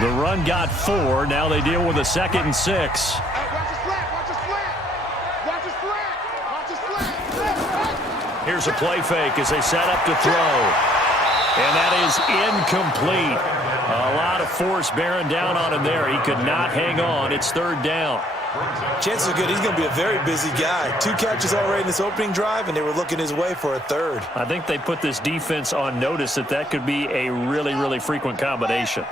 The run got 4. Now they deal with a 2nd and 6. Here's a play fake as they set up to throw. And that is incomplete. A lot of force bearing down on him there. He could not hang on. It's 3rd down. Chances are good he's going to be a very busy guy. 2 catches already in this opening drive, and they were looking his way for a 3rd. I think they put this defense on notice that could be a really, really frequent combination.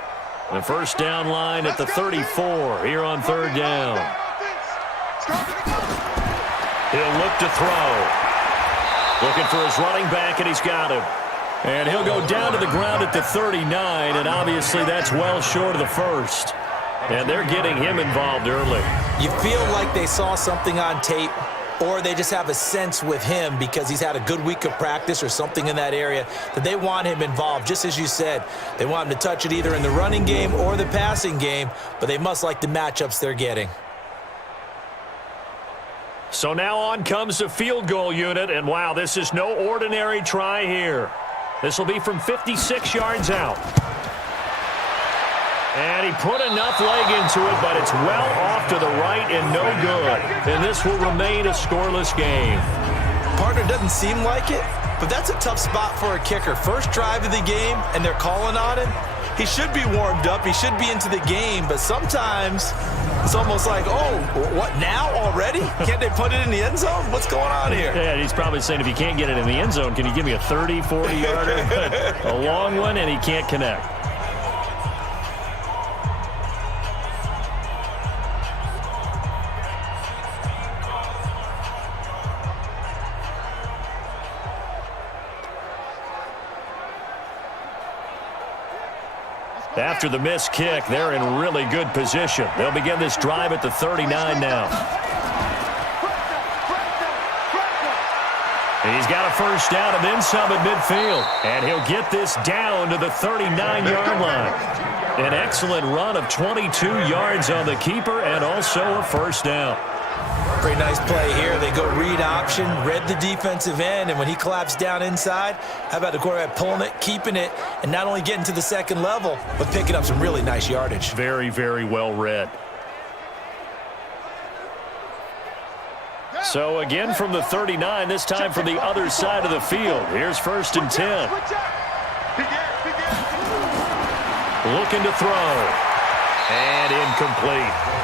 The 1st down line at the 34 here on 3rd down. He'll look to throw. Looking for his running back, and he's got him. And he'll go down to the ground at the 39, and obviously that's well short of the 1st. And they're getting him involved early. You feel like they saw something on tape, or they just have a sense with him because he's had a good week of practice or something in that area that they want him involved. Just as you said, they want him to touch it either in the running game or the passing game, but they must like the matchups they're getting. So now on comes the field goal unit, and wow, this is no ordinary try here. This will be from 56 yards out. And he put enough leg into it, but it's well off to the right and no good. And this will remain a scoreless game. Partner doesn't seem like it, but that's a tough spot for a kicker. First drive of the game, and they're calling on him. He should be warmed up. He should be into the game, but sometimes it's almost like, oh, what, now already? Can't they put it in the end zone? What's going on here? Yeah, he's probably saying, if you can't get it in the end zone, can you give me a 30, 40-yarder? A long one, and he can't connect. After the missed kick, they're in really good position. They'll begin this drive at the 39 now. He's got a 1st down and then some at midfield. And he'll get this down to the 39-yard line. An excellent run of 22 yards on the keeper and also a 1st down. Pretty nice play here. They go read option, read the defensive end, and when he collapsed down inside, how about the quarterback pulling it, keeping it, and not only getting to the 2nd level, but picking up some really nice yardage. Very, very well read. So again from the 39, this time from the other side of the field. Here's 1st and 10. Looking to throw. And incomplete.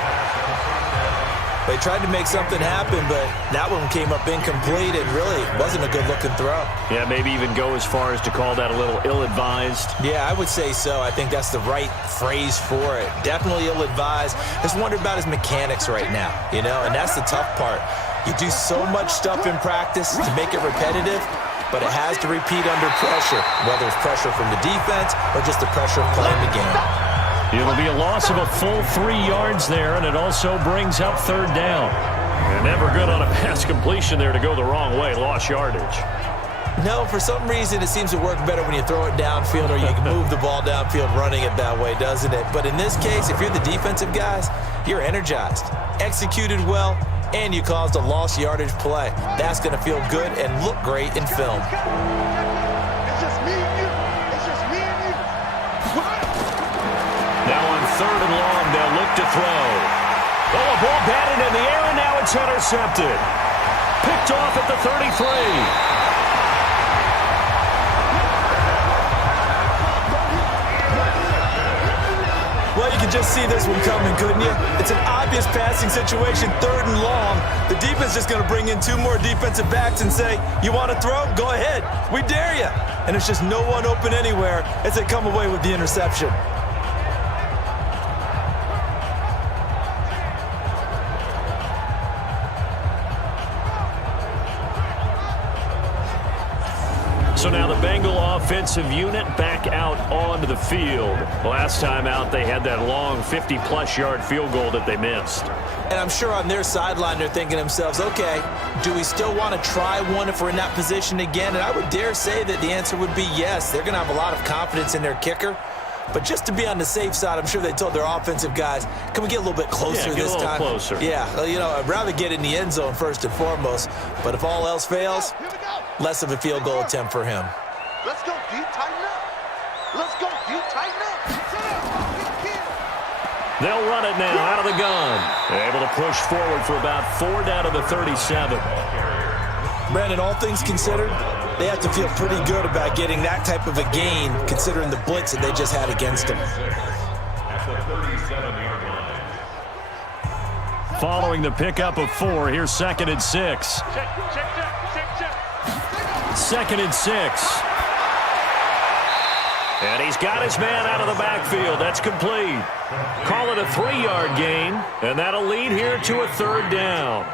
They tried to make something happen, but that one came up incomplete and really wasn't a good-looking throw. Yeah, maybe even go as far as to call that a little ill-advised. Yeah, I would say so. I think that's the right phrase for it. Definitely ill-advised. Just wonder about his mechanics right now, you know, and that's the tough part. You do so much stuff in practice to make it repetitive, but it has to repeat under pressure, whether it's pressure from the defense or just the pressure of playing the game. It'll be a loss of a full 3 yards there, and it also brings up 3rd down. And never good on a pass completion there to go the wrong way. Lost yardage. No, for some reason it seems to work better when you throw it downfield or you can move the ball downfield running it that way, doesn't it? But in this case, if you're the defensive guys, you're energized, executed well, and you caused a lost yardage play. That's going to feel good and look great in film. Now on 3rd and long, they'll look to throw. Oh, a ball batted in the air, and now it's intercepted. Picked off at the 33. Well, you can just see this one coming, couldn't you? It's an obvious passing situation, 3rd and long. The defense is going to bring in 2 more defensive backs and say, you want to throw? Go ahead. We dare you. And it's just no one open anywhere as they come away with the interception. So now the Bengal offensive unit back out onto the field. Last time out, they had that long 50-plus yard field goal that they missed. And I'm sure on their sideline, they're thinking to themselves, okay, do we still want to try one if we're in that position again? And I would dare say that the answer would be yes. They're going to have a lot of confidence in their kicker. But just to be on the safe side, I'm sure they told their offensive guys, can we get a little bit closer this time? Yeah, get a little closer. Yeah, you know, I'd rather get in the end zone first and foremost. But if all else fails, less of a field goal attempt for him. Let's go, D. Tighten up. Let's go, D. Tighten up. They'll run it now out of the gun. Able to push forward for about 4 down to the 37. Brandon, all things considered, they have to feel pretty good about getting that type of a gain considering the blitz that they just had against them. Following the pickup of 4, here's 2nd and 6. 2nd and 6. And he's got his man out of the backfield. That's complete. Call it a 3-yard gain, and that'll lead here to a 3rd down.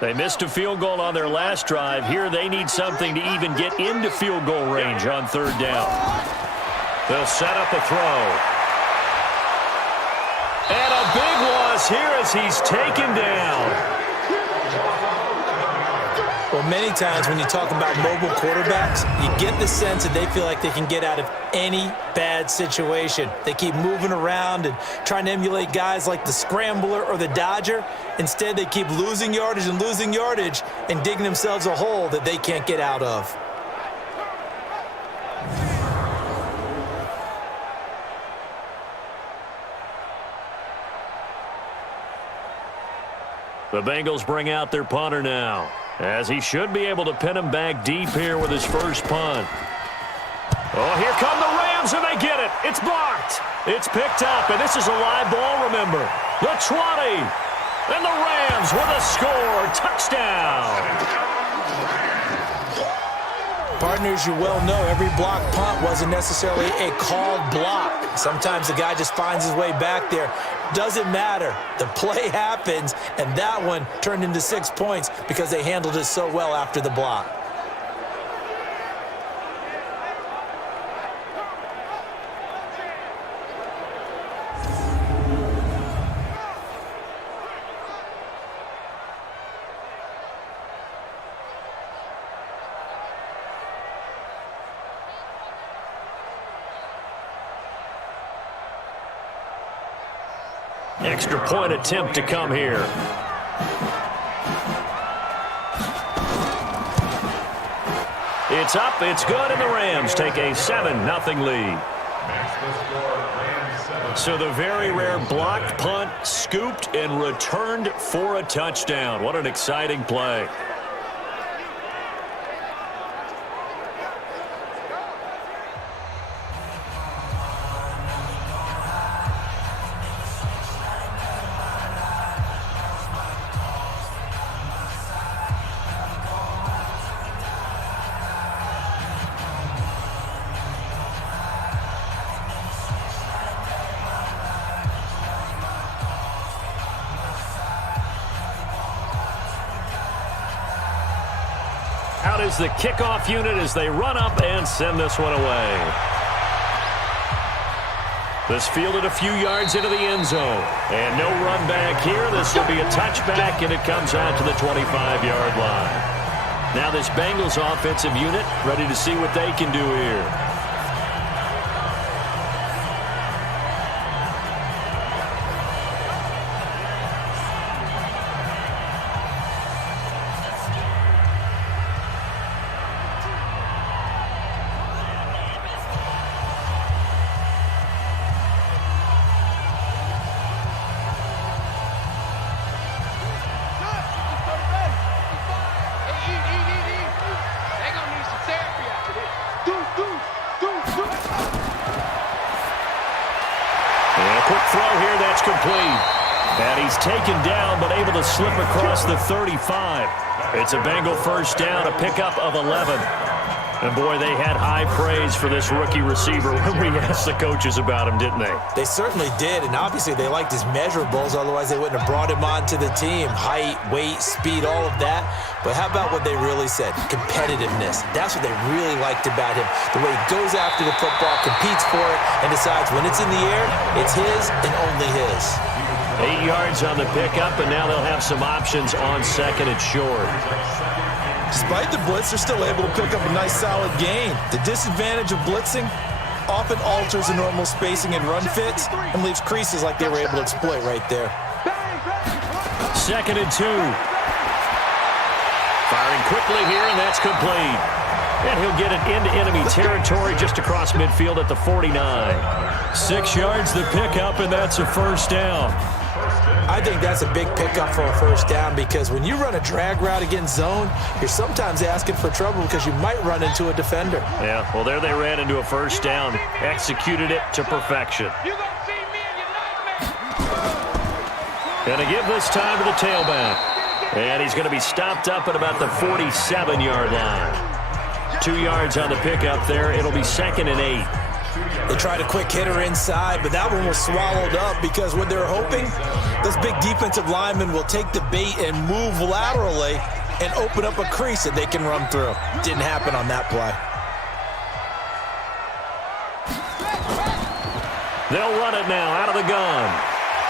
They missed a field goal on their last drive. Here they need something to even get into field goal range on 3rd down. They'll set up a throw. And a big loss here as he's taken down. Well, many times when you talk about mobile quarterbacks, you get the sense that they feel like they can get out of any bad situation. They keep moving around and trying to emulate guys like the Scrambler or the Dodger. Instead, they keep losing yardage and digging themselves a hole that they can't get out of. The Bengals bring out their punter now, as he should be able to pin him back deep here with his first punt. Oh, here come the Rams, and they get it. It's blocked. It's picked up, and this is a live ball, remember. The 20. And the Rams with a score. Touchdown. Partners, you well know every block punt wasn't necessarily a called block. Sometimes the guy just finds his way back there. Doesn't matter. The play happens, and that one turned into 6 points because they handled it so well after the block. Extra point attempt to come here. It's up, it's good, and the Rams take a 7-0 lead. So the very rare blocked punt, scooped and returned for a touchdown. What an exciting play. Out is the kickoff unit as they run up and send this one away. This fielded a few yards into the end zone. And no run back here. This will be a touchback, and it comes out to the 25-yard line. Now this Bengals offensive unit ready to see what they can do here. Quick throw here, that's complete. And he's taken down, but able to slip across the 35. It's a Bengal first down, a pickup of 11. And, boy, they had high praise for this rookie receiver when we asked the coaches about him, didn't they? They certainly did, and obviously they liked his measurables. Otherwise, they wouldn't have brought him onto the team. Height, weight, speed, all of that. But how about what they really said? Competitiveness. That's what they really liked about him. The way he goes after the football, competes for it, and decides when it's in the air, it's his and only his. 8 yards on the pickup, and now they'll have some options on second and short. Despite the blitz, they're still able to pick up a nice solid gain. The disadvantage of blitzing often alters the normal spacing and run fits and leaves creases like they were able to exploit right there. 2nd and 2. Firing quickly here, and that's complete. And he'll get it into enemy territory just across midfield at the 49. 6 yards the pickup, and that's a first down. I think that's a big pickup for a first down because when you run a drag route against zone, you're sometimes asking for trouble because you might run into a defender. Yeah, well, there they ran into a first down. Executed it to perfection. Going to give this time to the tailback. And he's going to be stopped up at about the 47-yard line. 2 yards on the pickup there. It'll be 2nd and 8. They tried a quick hitter inside, but that one was swallowed up because what they're hoping, those big defensive linemen will take the bait and move laterally and open up a crease that they can run through. Didn't happen on that play. They'll run it now out of the gun.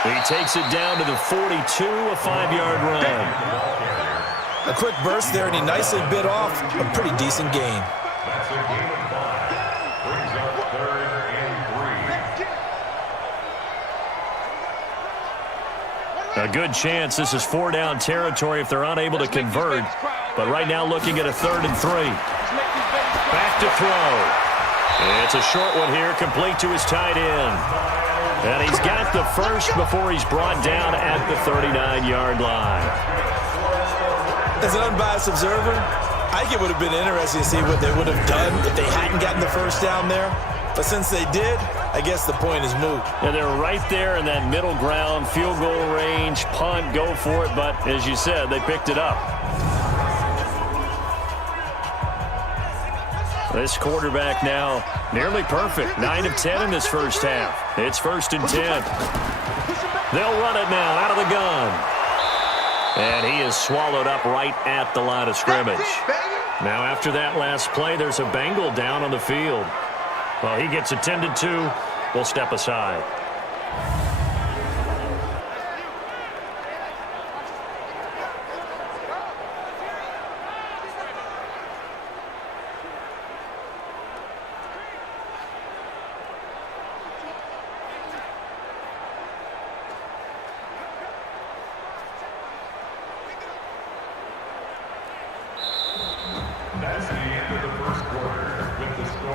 He takes it down to the 42, a 5-yard run. A quick burst there, and he nicely bit off a pretty decent gain. A good chance this is 4-down territory if they're unable to convert. But right now looking at a 3rd and 3. Back to throw. It's a short one here, complete to his tight end. And he's got the first before he's brought down at the 39-yard line. As an unbiased observer, I think it would have been interesting to see what they would have done if they hadn't gotten the first down there. But since they did, I guess the point is moot. Yeah, they're right there in that middle ground, field goal range, punt, go for it. But as you said, they picked it up. This quarterback now nearly perfect. 9 of 10 in this first half. It's 1st and 10. They'll run it now out of the gun. And he is swallowed up right at the line of scrimmage. Now after that last play, there's a Bengal down on the field. Well, he gets attended to. We'll step aside.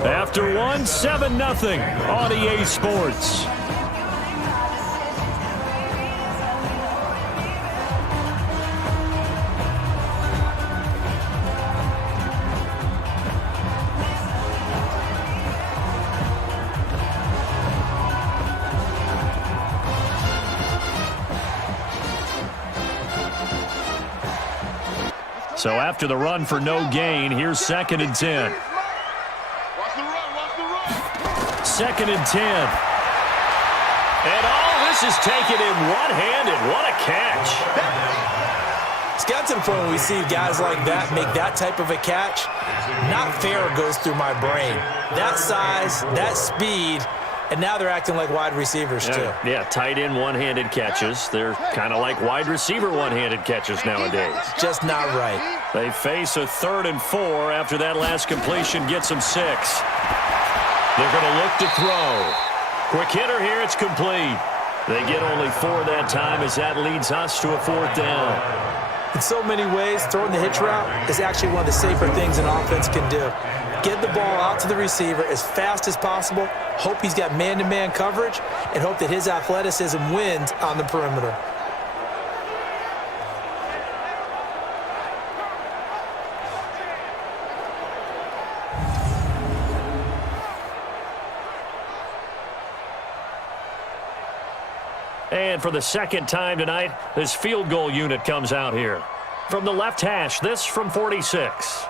After one, 7-0 on EA Sports. So after the run for no gain, here's 2nd and 10. 2nd and 10. And this is taken in one-handed. What a catch. It's got to the point when we see guys like that make that type of a catch. Not fair goes through my brain. That size, that speed, and now they're acting like wide receivers too. Yeah, tight end one-handed catches. They're kind of like wide receiver one-handed catches nowadays. Just not right. They face a 3rd and 4 after that last completion gets them 6. They're going to look to throw. Quick hitter here, it's complete. They get only 4 that time as that leads us to a 4th down. In so many ways, throwing the hitch route is actually one of the safer things an offense can do. Get the ball out to the receiver as fast as possible, hope he's got man-to-man coverage, and hope that his athleticism wins on the perimeter. And for the 2nd time tonight, this field goal unit comes out here. From the left hash, this from 46.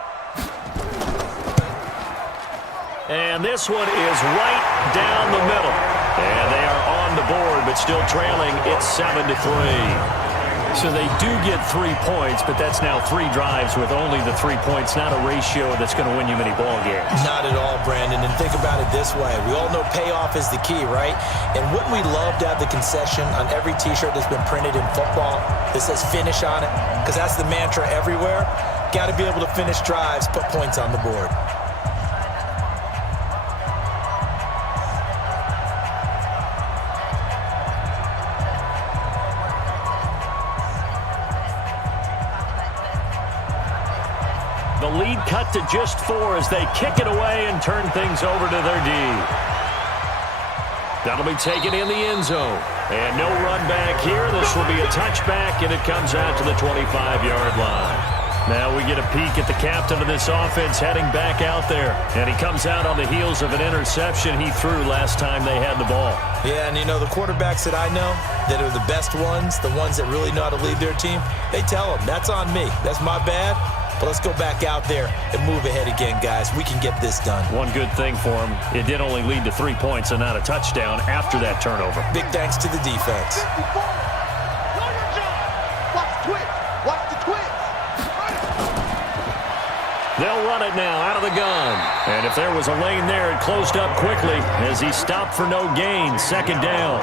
And this one is right down the middle. And they are on the board, but still trailing. It's 7-3. So they do get 3 points, but that's now 3 drives with only the 3 points, not a ratio that's going to win you many ball games. Not at all, Brandon. And think about it this way. We all know payoff is the key, right? And wouldn't we love to have the concession on every T-shirt that's been printed in football that says finish on it? Because that's the mantra everywhere. Got to be able to finish drives, put points on the board. The the lead cut to just 4 as they kick it away and turn things over to their D. That'll be taken in the end zone. And no run back here. This will be a touchback, and it comes out to the 25-yard line. Now we get a peek at the captain of this offense heading back out there. And he comes out on the heels of an interception he threw last time they had the ball. Yeah, and you know, the quarterbacks that I know that are the best ones, the ones that really know how to lead their team, they tell them, that's on me. That's my bad. But let's go back out there and move ahead again, guys. We can get this done. One good thing for him, it did only lead to 3 points and not a touchdown after that turnover. Big thanks to the defense. They'll run it now out of the gun. And if there was a lane there, it closed up quickly as he stopped for no gain. Second down.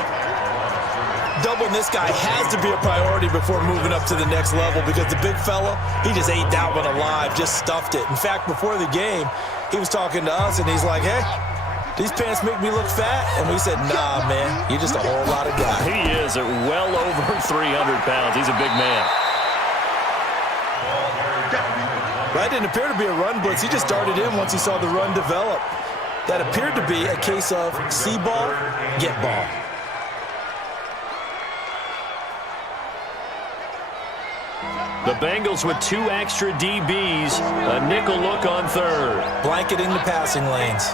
Doubling this guy has to be a priority before moving up to the next level because the big fella, he just ate that one alive, just stuffed it. In fact, before the game, he was talking to us, and he's like, hey, these pants make me look fat. And we said, nah, man, you're just a whole lot of guy. He is at well over 300 pounds. He's a big man. That didn't appear to be a run blitz. He just darted in once he saw the run develop. That appeared to be a case of see ball, get ball. The Bengals with 2 extra DBs, a nickel look on third. Blanketing the passing lanes.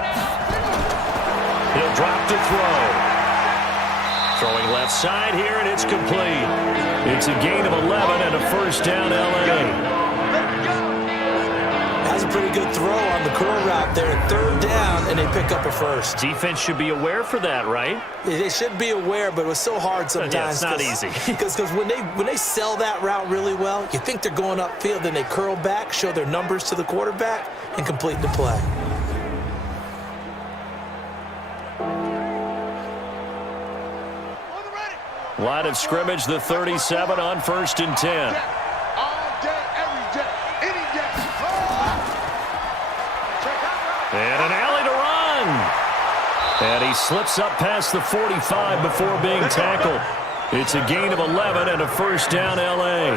He'll drop to throw. Throwing left side here, and it's complete. It's a gain of 11 and a first down, L.A. That's a pretty good throw on the curl route there. Third down, and they pick up a first. Defense should be aware for that, right? They should be aware, but it was so hard sometimes. Yeah, it's not easy. Because when they sell that route really well, you think they're going upfield, then they curl back, show their numbers to the quarterback, and complete the play. Line of scrimmage, the 37 on 1st and 10. And an alley to run. And he slips up past the 45 before being tackled. It's a gain of 11 and a first down, L.A.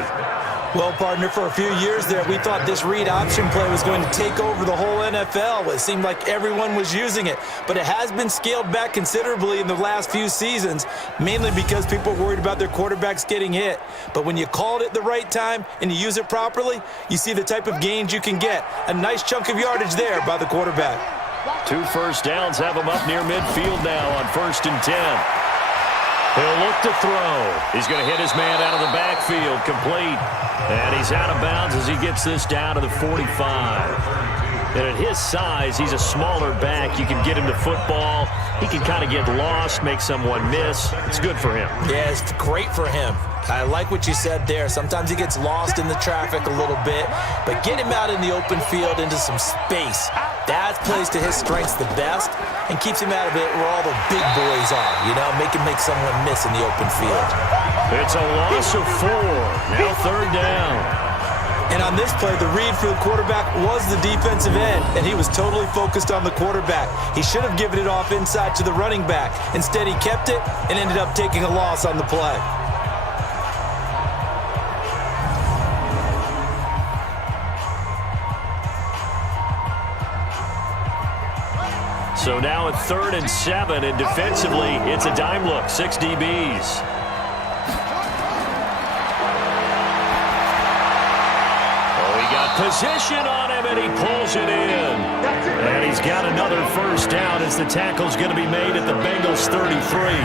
Well, partner, for a few years there, we thought this read option play was going to take over the whole NFL. It seemed like everyone was using it. But it has been scaled back considerably in the last few seasons, mainly because people are worried about their quarterbacks getting hit. But when you call it at the right time and you use it properly, you see the type of gains you can get. A nice chunk of yardage there by the quarterback. 2 first downs have him up near midfield now on 1st and 10. He'll look to throw. He's going to hit his man out of the backfield, complete. And he's out of bounds as he gets this down to the 45. And at his size, he's a smaller back. You can get him to football. He can kind of get lost, make someone miss. It's good for him. Yeah, it's great for him. I like what you said there. Sometimes he gets lost in the traffic a little bit, but get him out in the open field into some space. That plays to his strengths the best and keeps him out of it where all the big boys are, you know, make someone miss in the open field. It's a loss of 4. Now 3rd down. And on this play, the read for the quarterback was the defensive end, and he was totally focused on the quarterback. He should have given it off inside to the running back. Instead, he kept it and ended up taking a loss on the play. So now at 3rd and 7, and defensively, it's a dime look, 6 DBs. Oh, he got position on him, and he pulls it in. And he's got another first down as the tackle's going to be made at the Bengals' 33.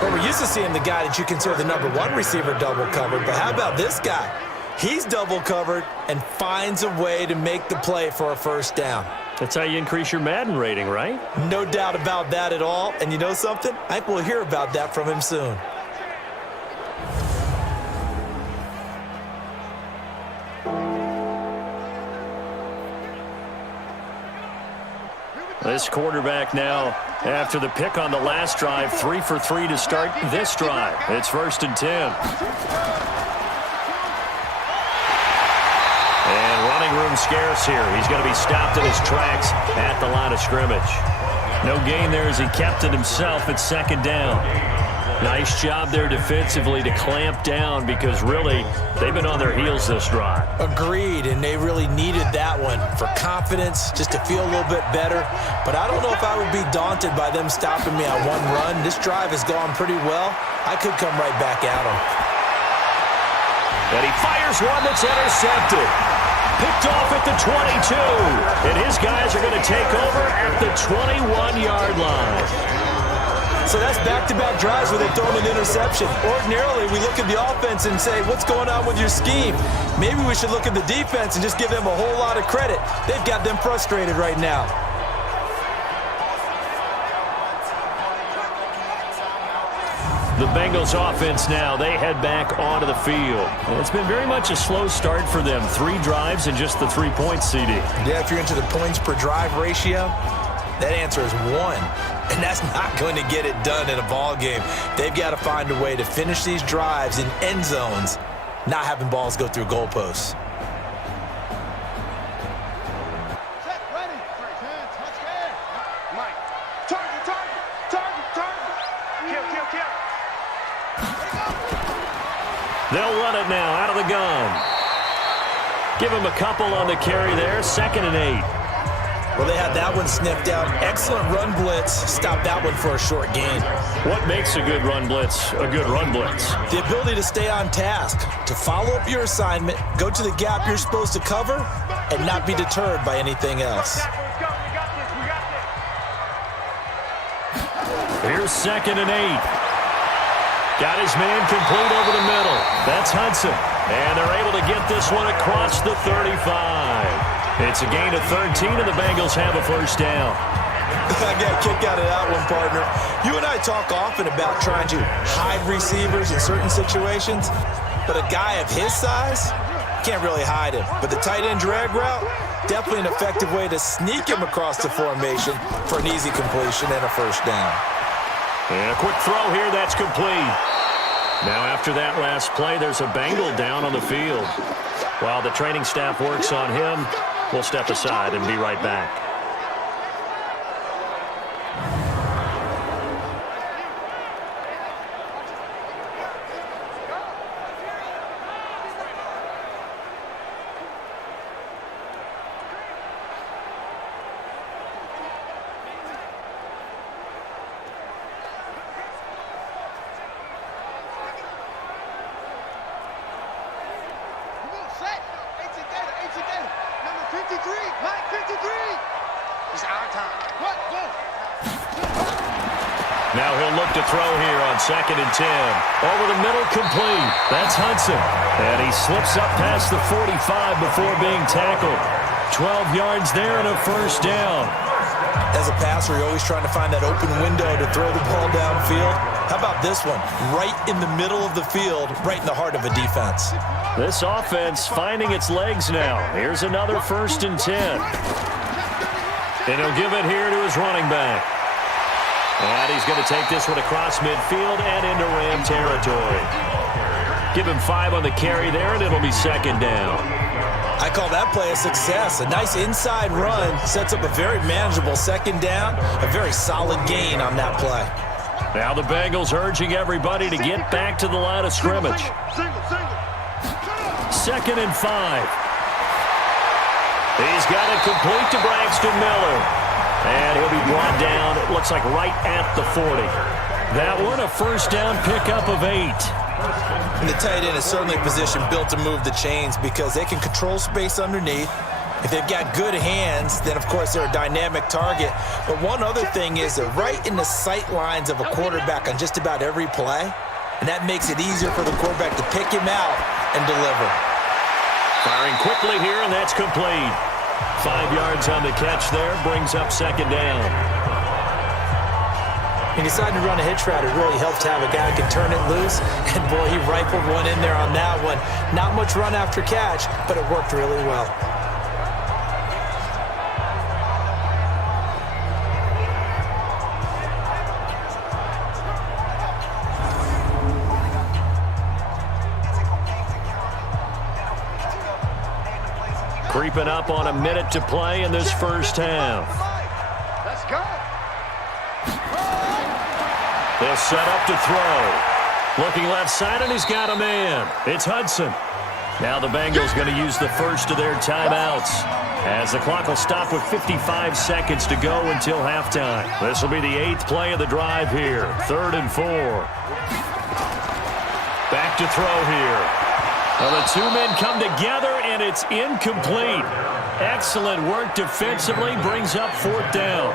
Well, we're used to seeing the guy that you consider the number 1 receiver double covered, but how about this guy? He's double covered and finds a way to make the play for a first down. That's how you increase your Madden rating, right? No doubt about that at all. And you know something? I think we'll hear about that from him soon. This quarterback now, after the pick on the last drive, 3 for 3 to start this drive. It's 1st and 10. And running room scarce here. He's going to be stopped in his tracks at the line of scrimmage. No gain there as he kept it himself at 2nd down. Nice job there defensively to clamp down because really they've been on their heels this drive. Agreed, and they really needed that one for confidence, just to feel a little bit better. But I don't know if I would be daunted by them stopping me on one run. This drive has gone pretty well. I could come right back at them. And he fires one that's intercepted. Picked off at the 22. And his guys are going to take over at the 21-yard line. So that's back-to-back drives where they've thrown an interception. Ordinarily, we look at the offense and say, what's going on with your scheme? Maybe we should look at the defense and just give them a whole lot of credit. They've got them frustrated right now. The Bengals offense now, they head back onto the field. It's been very much a slow start for them. 3 drives and just the 3 points, CD. Yeah, if you're into the points per drive ratio, that answer is 1. And that's not going to get it done in a ball game. They've got to find a way to finish these drives in end zones, not having balls go through goalposts. Set, ready. Touchdown. Mike. Target. Kill. They'll run it now out of the gun. Give him a couple on the carry there. 2nd and 8. Well, they had that one sniffed out. Excellent run blitz. Stop that one for a short gain. What makes a good run blitz a good run blitz? The ability to stay on task, to follow up your assignment, go to the gap you're supposed to cover, and not be deterred by anything else. Here's 2nd and 8. Got his man complete over the middle. That's Hudson. And they're able to get this one across the 35. It's a gain of 13, and the Bengals have a first down. I got a kick out of that one, partner. You and I talk often about trying to hide receivers in certain situations, but a guy of his size can't really hide him. But the tight end drag route, definitely an effective way to sneak him across the formation for an easy completion and a first down. And a quick throw here, that's complete. Now after that last play, there's a Bengal down on the field. While the training staff works on him, we'll step aside and be right back. Now he'll look to throw here on 2nd and 10. Over the middle, complete. That's Hudson. And he slips up past the 45 before being tackled. 12 yards there and a first down. As a passer, you're always trying to find that open window to throw the ball downfield. How about this one? Right in the middle of the field, right in the heart of a defense. This offense finding its legs now. Here's another 1st and 10. And he'll give it here to his running back. And he's going to take this one across midfield and into Ram territory. Give him 5 on the carry there, and it'll be 2nd down. I call that play a success. A nice inside run sets up a very manageable 2nd down. A very solid gain on that play. Now the Bengals urging everybody to get back to the line of scrimmage. 2nd and 5. He's got it complete to Braxton Miller. And he'll be brought down, it looks like right at the 40. That one, a first down pickup of 8. And the tight end is certainly a position built to move the chains because they can control space underneath. If they've got good hands, then of course they're a dynamic target. But one other thing is they're right in the sight lines of a quarterback on just about every play. And that makes it easier for the quarterback to pick him out and deliver. Firing quickly here, and that's complete. 5 yards on the catch there, brings up 2nd down. He decided to run a hitch route. It really helps to have a guy who can turn it loose. And boy, he rifled one in there on that one. Not much run after catch, but it worked really well. Creeping up on a minute to play in this first half. Let's go. They'll set up to throw. Looking left side, and he's got a man. It's Hudson. Now the Bengals going to use the first of their timeouts, as the clock will stop with 55 seconds to go until halftime. This will be the 8th play of the drive here. 3rd and 4. Back to throw here. Well, the two men come together, and it's incomplete. Excellent work defensively, brings up 4th down.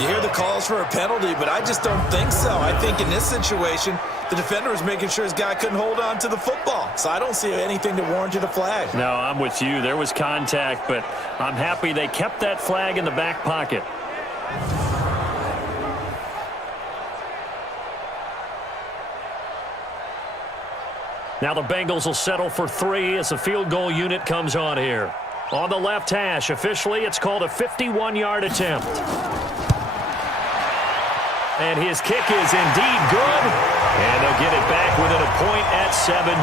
You hear the calls for a penalty, but I just don't think so. I think in this situation, the defender was making sure his guy couldn't hold on to the football. So I don't see anything to warrant a flag. No, I'm with you. There was contact, but I'm happy they kept that flag in the back pocket. Now the Bengals will settle for 3 as the field goal unit comes on here. On the left hash, officially, it's called a 51-yard attempt. And his kick is indeed good. And they'll get it back within a point at 7-6.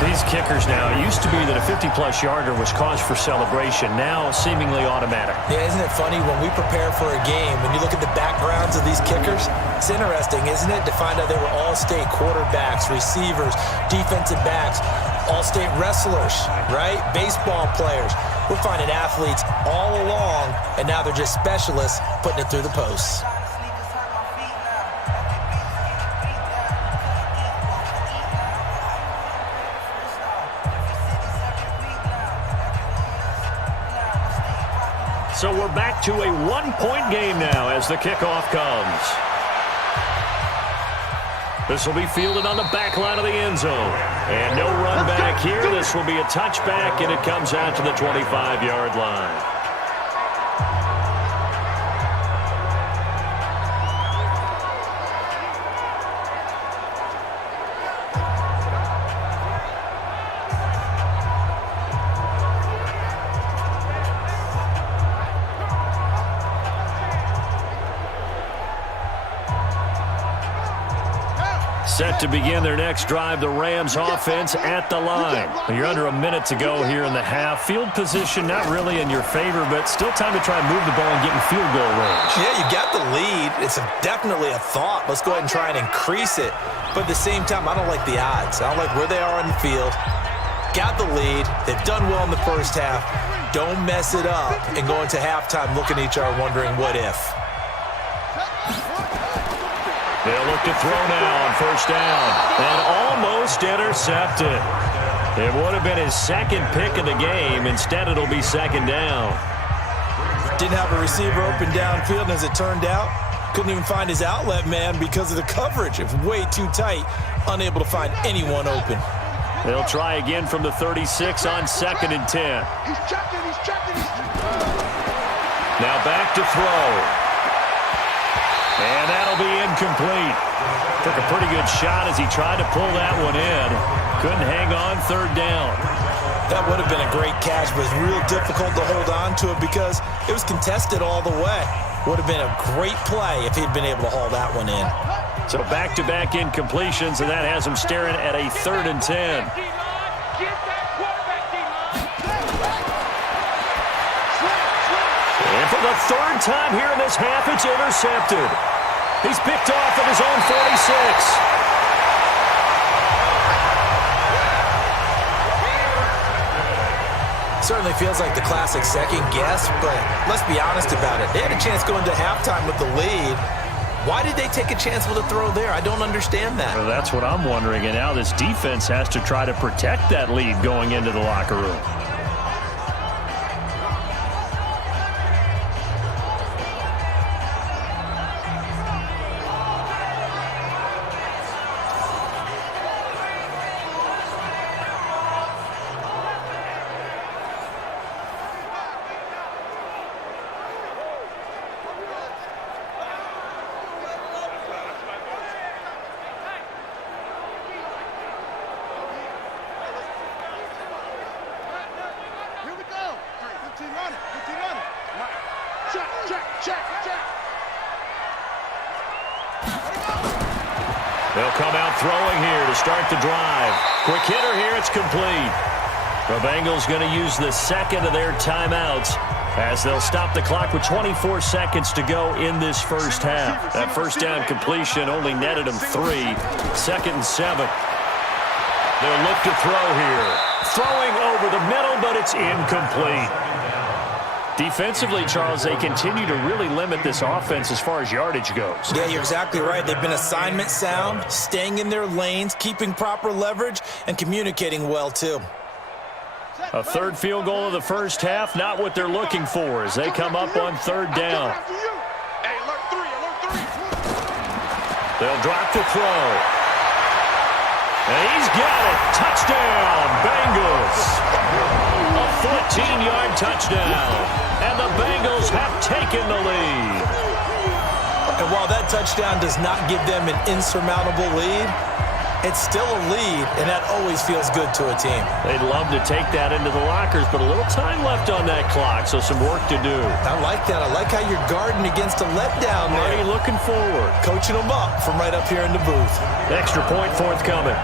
These kickers now, it used to be that a 50-plus yarder was cause for celebration. Now seemingly automatic. Yeah, isn't it funny when we prepare for a game, when you look at the backgrounds of these kickers, it's interesting, isn't it, to find out they were all-state quarterbacks, receivers, defensive backs, all-state wrestlers, right? Baseball players. We're finding athletes all along, and now they're just specialists putting it through the posts. So we're back to a one-point game now as the kickoff comes. This will be fielded on the back line of the end zone. And no run back here. This will be a touchback, and it comes out to the 25-yard line. Set to begin their next drive, the Rams offense at the line. You're under a minute to go here in the half. Field position not really in your favor, but still time to try and move the ball and get in field goal range. Yeah, you got the lead. It's definitely a thought. Let's go ahead and try and increase it. But at the same time, I don't like the odds. I don't like where they are on the field. Got the lead. They've done well in the first half. Don't mess it up and go into halftime looking at each other wondering what if. They'll look to throw now on first down. And almost intercepted. It would have been his second pick of the game. Instead, it'll be second down. Didn't have a receiver open downfield, and as it turned out, couldn't even find his outlet man because of the coverage. It was way too tight, unable to find anyone open. They'll try again from the 36 on 2nd and 10. He's checking. Now back to throw. And that'll be incomplete. Took a pretty good shot as he tried to pull that one in. Couldn't hang on 3rd down. That would have been a great catch, but it's real difficult to hold on to it because it was contested all the way. Would have been a great play if he'd been able to haul that one in. So back-to-back incompletions, and that has him staring at a 3rd and 10. And for the 3rd time here in this half, it's intercepted. He's picked off at his own 46. Certainly feels like the classic second guess, but let's be honest about it. They had a chance going to halftime with the lead. Why did they take a chance with a throw there? I don't understand that. Well, that's what I'm wondering, and now this defense has to try to protect that lead going into the locker room. They'll come out throwing here to start the drive. Quick hitter here, it's complete. The Bengals going to use the second of their timeouts as they'll stop the clock with 24 seconds to go in this first half. That first down completion only netted them 3. 2nd and 7. They'll look to throw here. Throwing over the middle, but it's incomplete. Defensively, Charles, they continue to really limit this offense as far as yardage goes. Yeah, you're exactly right. They've been assignment sound, staying in their lanes, keeping proper leverage, and communicating well, too. A third field goal of the first half, not what they're looking for as they come up on 3rd down. Hey, alert 3, alert 3. They'll drop the throw. And he's got it. Touchdown, Bengals. A 14-yard touchdown. And the Bengals have taken the lead. And while that touchdown does not give them an insurmountable lead, it's still a lead, and that always feels good to a team. They'd love to take that into the lockers, but a little time left on that clock, so some work to do. I like that. I like how you're guarding against a letdown there. Already looking forward. Coaching them up from right up here in the booth. Extra point forthcoming.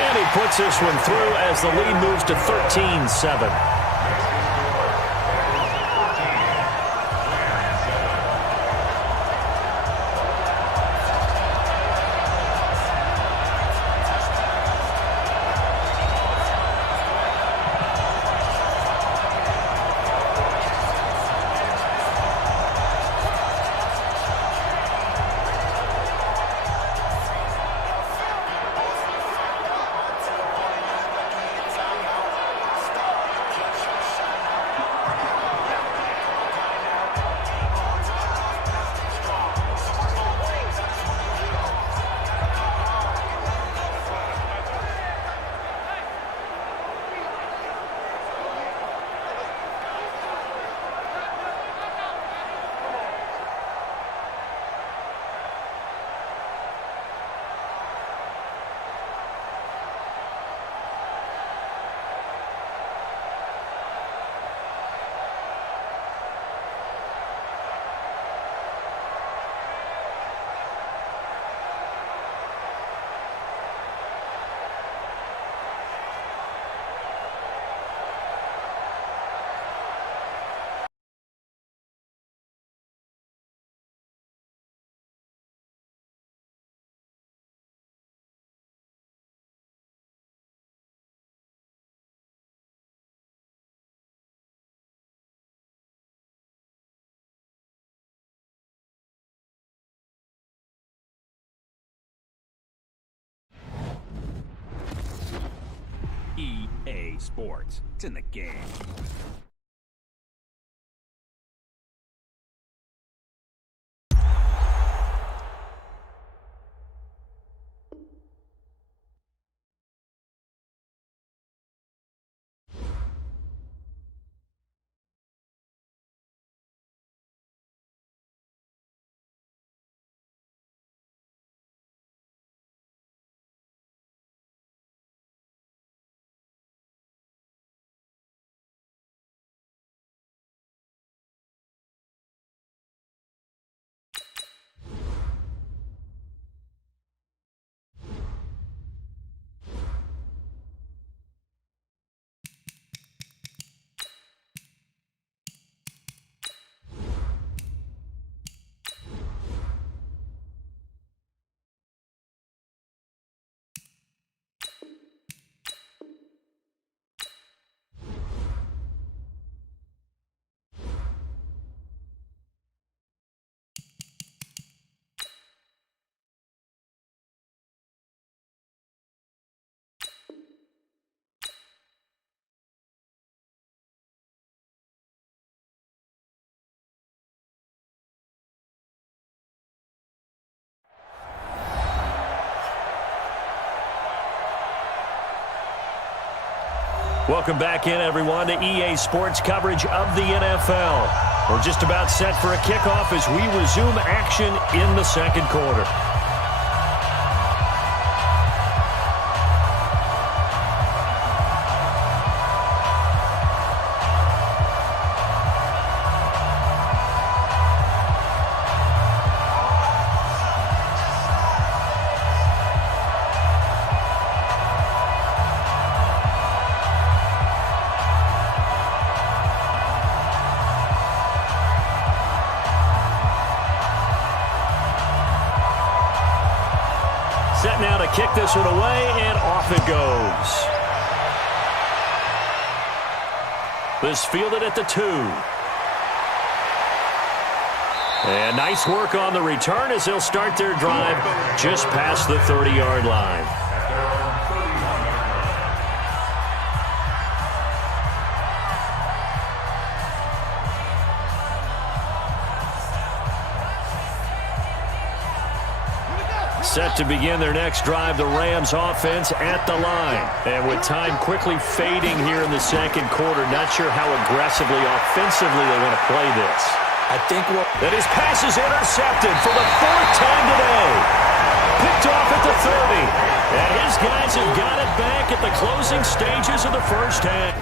And he puts this one through as the lead moves to 13-7. EA Sports. It's in the game. Welcome back in, everyone, to EA Sports coverage of the NFL. We're just about set for a kickoff as we resume action in the second quarter. to kick this one away, and off it goes. This fielded at the 2. And nice work on the return as they'll start their drive just past the 30-yard line. Set to begin their next drive, the Rams offense at the line. And with time quickly fading here in the second quarter, not sure how aggressively, offensively they want to play this. I think that his pass is intercepted for the 4th time today. Picked off at the 30. And his guys have got it back at the closing stages of the first half.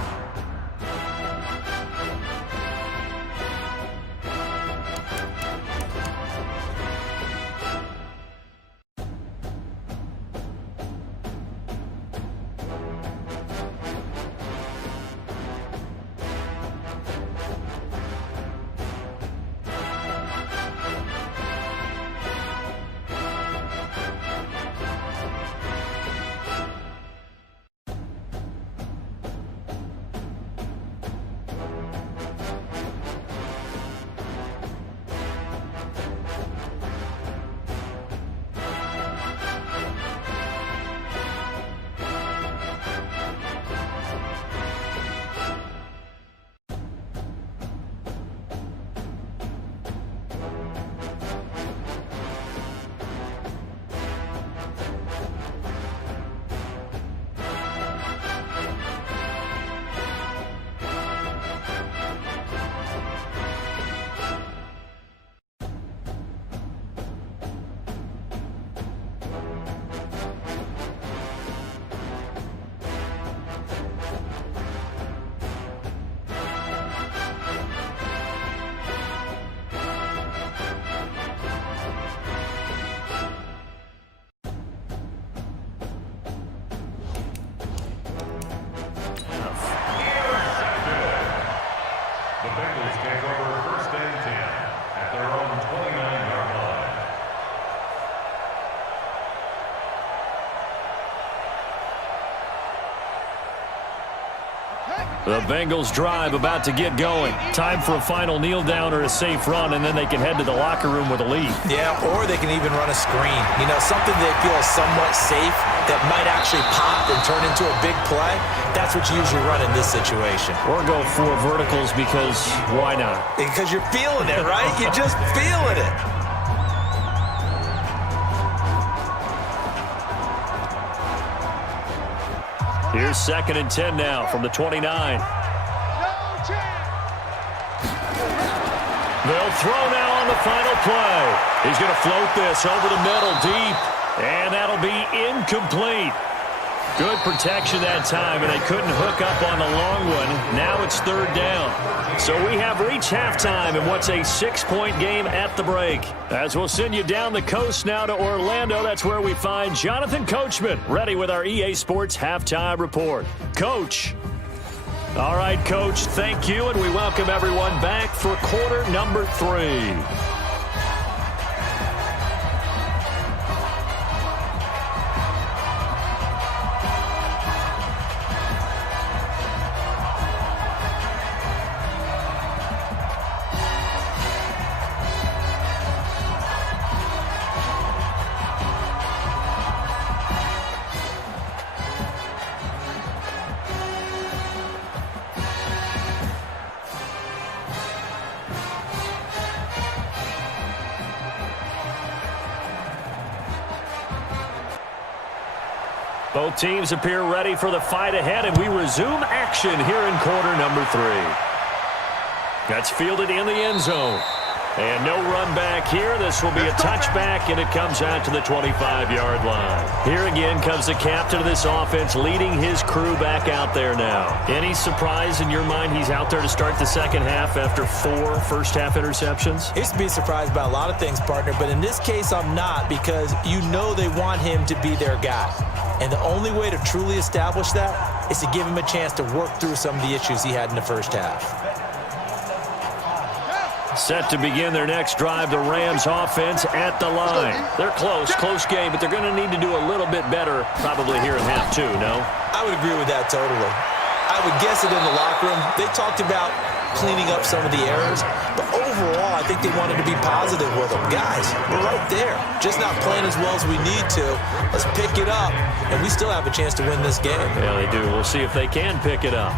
The Bengals drive about to get going. Time for a final kneel down or a safe run, and then they can head to the locker room with a lead. Yeah, or they can even run a screen. You know, something they feel is somewhat safe that might actually pop and turn into a big play. That's what you usually run in this situation. Or go for verticals because why not? Because you're feeling it, right? You're just feeling it. Here's 2nd and 10 now from the 29. They'll throw now on the final play. He's going to float this over the middle deep, and that'll be incomplete. Good protection that time, and they couldn't hook up on the long one. Now it's 3rd down. So we have reached halftime in what's a 6-point game at the break. As we'll send you down the coast now to Orlando, that's where we find Jonathan Coachman, ready with our EA Sports Halftime Report. Coach. All right, Coach, thank you, and we welcome everyone back for quarter number 3. Both teams appear ready for the fight ahead, and we resume action here in quarter number 3. That's fielded in the end zone. And no run back here. This will be a touchback, and it comes out to the 25-yard line. Here again comes the captain of this offense leading his crew back out there now. Any surprise in your mind he's out there to start the second half after 4 first-half interceptions? I used to be surprised by a lot of things, partner, but in this case I'm not, because you know they want him to be their guy. And the only way to truly establish that is to give him a chance to work through some of the issues he had in the first half. Set to begin their next drive, the Rams offense at the line. They're close game, but they're going to need to do a little bit better probably here in half two, no? I would agree with that totally. I would guess it in the locker room. They talked about cleaning up some of the errors, but overall, I think they wanted to be positive with them. Guys, we're right there. Just not playing as well as we need to. Let's pick it up, and we still have a chance to win this game. Yeah, they do. We'll see if they can pick it up.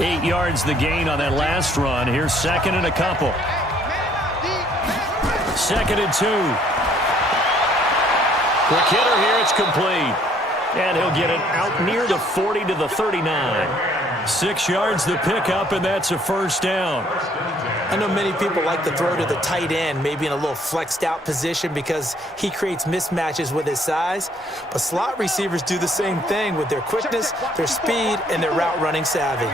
8 yards the gain on that last run. Here's second and a couple. Second and 2. Quick hitter here. It's complete. And he'll get it out near the 40 to the 39. 6 yards the pickup, and that's a first down. I know many people like to throw to the tight end, maybe in a little flexed out position because he creates mismatches with his size. But slot receivers do the same thing with their quickness, their speed, and their route running savvy.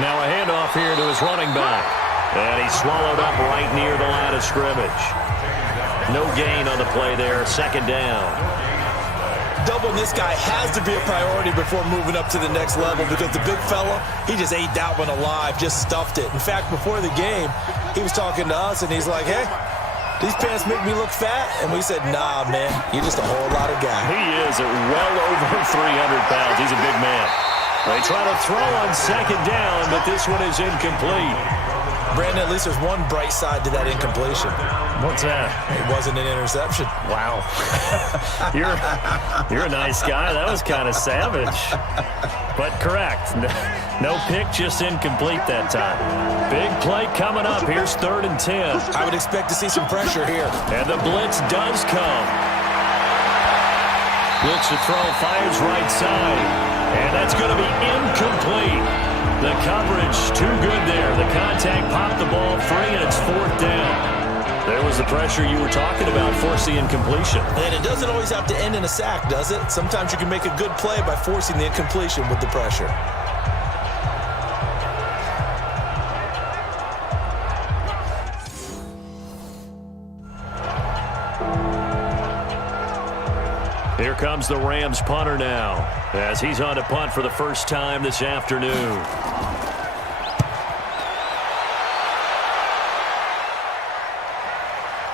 Now a handoff here to his running back. And he's swallowed up right near the line of scrimmage. No gain on the play there. Second down. Doubling this guy has to be a priority before moving up to the next level because the big fella, he just ate that one alive, just stuffed it. In fact, before the game, he was talking to us, and he's like, hey, these pants make me look fat? And we said, nah, man, you're just a whole lot of guy. He is at well over 300 pounds. He's a big man. They try to throw on second down, but this one is incomplete. Brandon, at least there's one bright side to that incompletion. What's that? It wasn't an interception. Wow. You're a nice guy. That was kind of savage. But correct. No pick, just incomplete that time. Big play coming up. Here's 3rd and 10. I would expect to see some pressure here. And the blitz does come. Looks to throw, fires right side. And that's going to be incomplete. The coverage too good there. The contact popped the ball free, and it's 4th down. There was the pressure you were talking about, forcing incompletion. And it doesn't always have to end in a sack, does it? Sometimes you can make a good play by forcing the incompletion with the pressure. Here comes the Rams punter now, as he's on to punt for the first time this afternoon.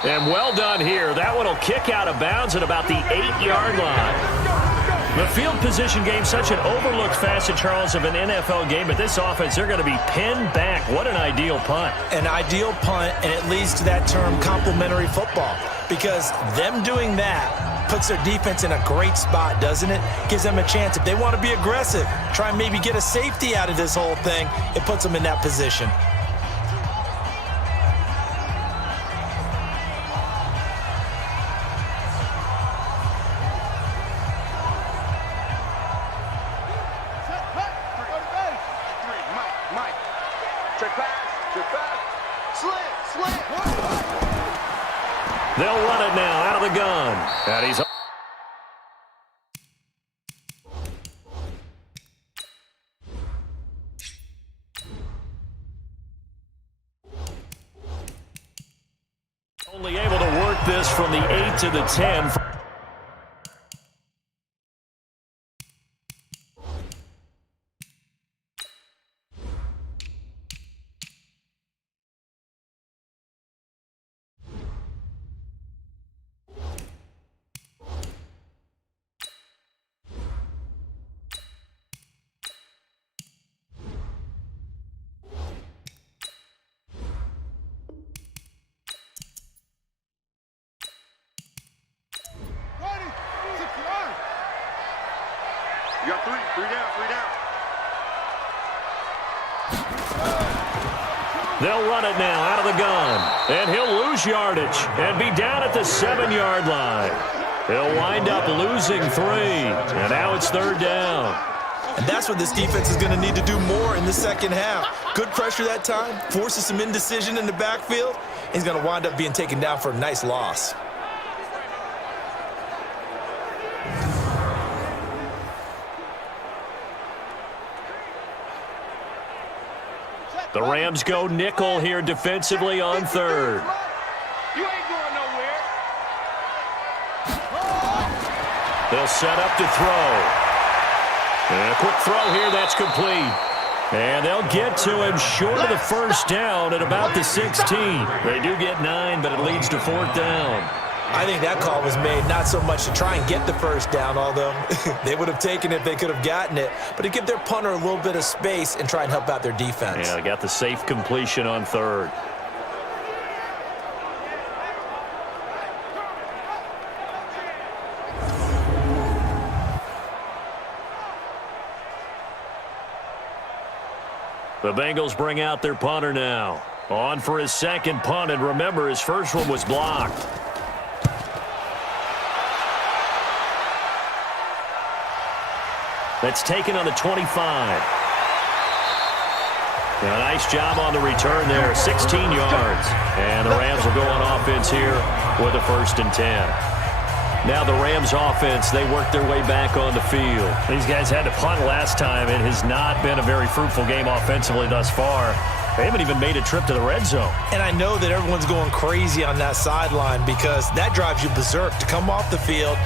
And well done here. That one will kick out of bounds at about the 8-yard line. The field position game, such an overlooked facet, Charles, of an NFL game. But this offense, they're going to be pinned back. What an ideal punt. An ideal punt, and it leads to that term complementary football. Because them doing that puts their defense in a great spot, doesn't it? Gives them a chance. If they want to be aggressive, try and maybe get a safety out of this whole thing, it puts them in that position. They'll run it now out of the gun. And he's only able to work this from the 8 to the 10. You got three down. They'll run it now out of the gun. And he'll lose yardage and be down at the 7-yard line. He'll wind up losing 3. And now it's 3rd down. And that's what this defense is going to need to do more in the second half. Good pressure that time, forces some indecision in the backfield. He's going to wind up being taken down for a nice loss. The Rams go nickel here defensively on 3rd. You ain't going nowhere. They'll set up to throw. And a quick throw here, that's complete. And they'll get to him short of the first down at about the 16. They do get 9, but it leads to 4th down. I think that call was made not so much to try and get the first down, although they would have taken it if they could have gotten it, but to give their punter a little bit of space and try and help out their defense. Yeah, they got the safe completion on 3rd. The Bengals bring out their punter now. On for his second punt, and remember, his first one was blocked. That's taken on the 25. A nice job on the return there, 16 yards. And the Rams will go on offense here with a 1st and 10. Now the Rams offense, they work their way back on the field. These guys had to punt last time. It has not been a very fruitful game offensively thus far. They haven't even made a trip to the red zone. And I know that everyone's going crazy on that sideline because that drives you berserk to come off the field,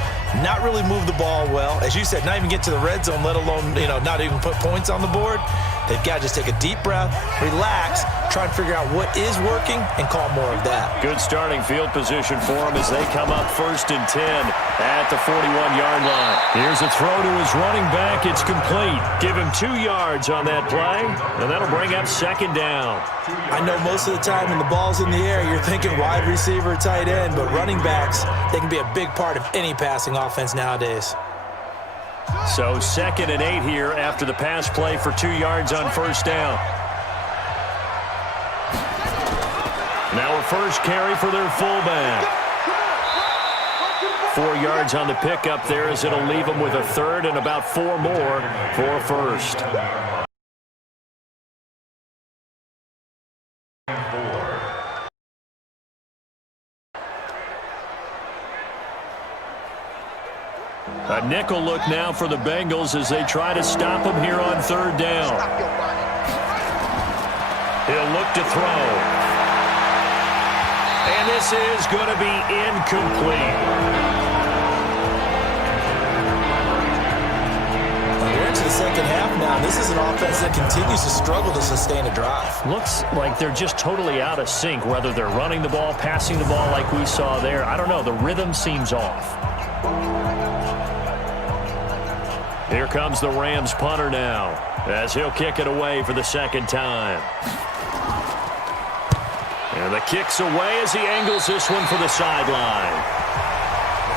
not really move the ball well. As you said, not even get to the red zone, let alone, not even put points on the board. They've got to just take a deep breath, relax, try and figure out what is working, and call more of that. Good starting field position for them as they come up 1st and 10 at the 41-yard line. Here's a throw to his running back. It's complete. Give him 2 yards on that play, and that'll bring up 2nd down. I know most of the time when the ball's in the air, you're thinking wide receiver, tight end, but running backs, they can be a big part of any passing offense nowadays. So 2nd and 8 here after the pass play for 2 yards on 1st down. Now a first carry for their fullback. 4 yards on the pickup there as it'll leave them with a 3rd and about 4 more for a 1st. A nickel look now for the Bengals as they try to stop him here on 3rd down. He'll look to throw. And this is going to be incomplete. We're into the second half now. This is an offense that continues to struggle to sustain a drive. Looks like they're just totally out of sync, whether they're running the ball, passing the ball like we saw there. I don't know. The rhythm seems off. Here comes the Rams punter now as he'll kick it away for the 2nd time. And the kick's away as he angles this one for the sideline.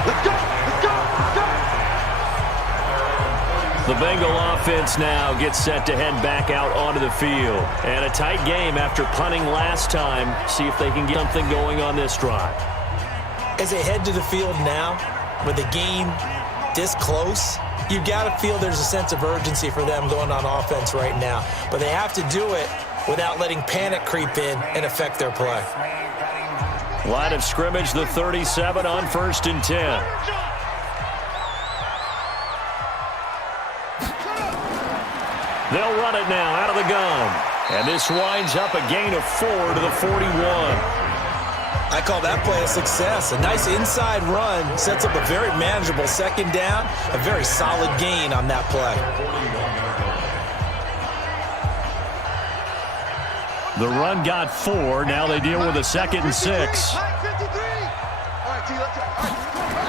Let's go! Let's go! Let's go! The Bengal offense now gets set to head back out onto the field. And a tight game after punting last time. See if they can get something going on this drive. As they head to the field now, with the game this close, you've got to feel there's a sense of urgency for them going on offense right now. But they have to do it without letting panic creep in and affect their play. Line of scrimmage, the 37 on 1st and 10. They'll run it now out of the gun. And this winds up a gain of 4 to the 41. I call that play a success. A nice inside run sets up a very manageable 2nd down. A very solid gain on that play. The run got 4. Now they deal with a 2nd and 6.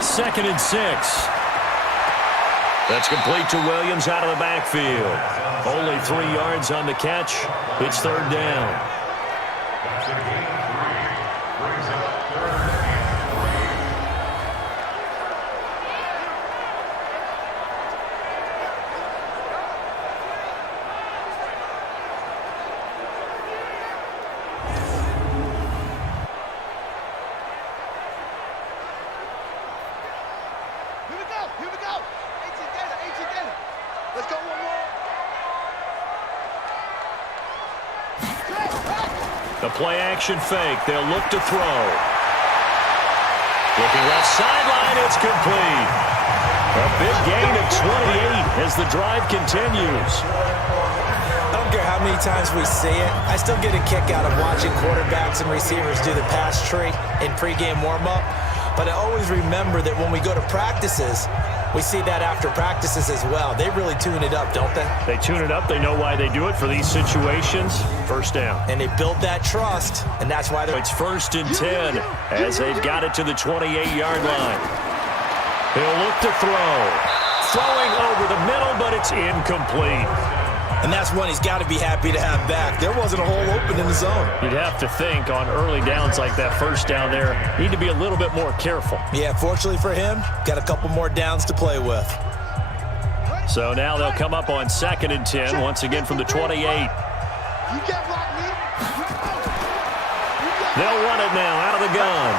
2nd and 6. That's complete to Williams out of the backfield. Only 3 yards on the catch. It's 3rd down. Here we go. 18 data. Let's go one more. The play action fake. They'll look to throw. Looking left sideline. It's complete. A big gain of 28 as the drive continues. I don't care how many times we see it. I still get a kick out of watching quarterbacks and receivers do the pass tree in pregame warm-up. But I always remember that when we go to practices, we see that after practices as well. They really tune it up, don't they? They tune it up. They know why they do it for these situations. First down. And they build that trust, and that's why they're... It's 1st and 10 as they've got it to the 28-yard line. He'll look to throw. Throwing over the middle, but it's incomplete. And that's one he's got to be happy to have back. There wasn't a hole open in the zone. You'd have to think on early downs like that first down there, need to be a little bit more careful. Yeah, fortunately for him, got a couple more downs to play with. So now they'll come up on 2nd and 10, once again from the 28. They'll run it now out of the gun.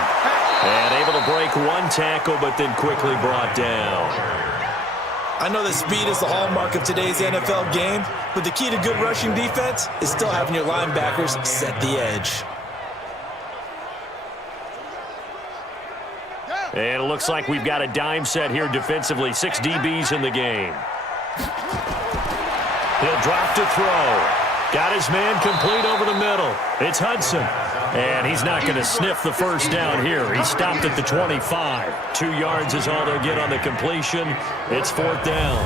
And able to break one tackle, but then quickly brought down. I know that speed is the hallmark of today's NFL game, but the key to good rushing defense is still having your linebackers set the edge. And it looks like we've got a dime set here defensively. 6 DBs in the game. He'll drop to throw. Got his man complete over the middle. It's Hudson. And he's not going to sniff the first down here. He stopped at the 25. 2 yards is all they'll get on the completion. It's 4th down.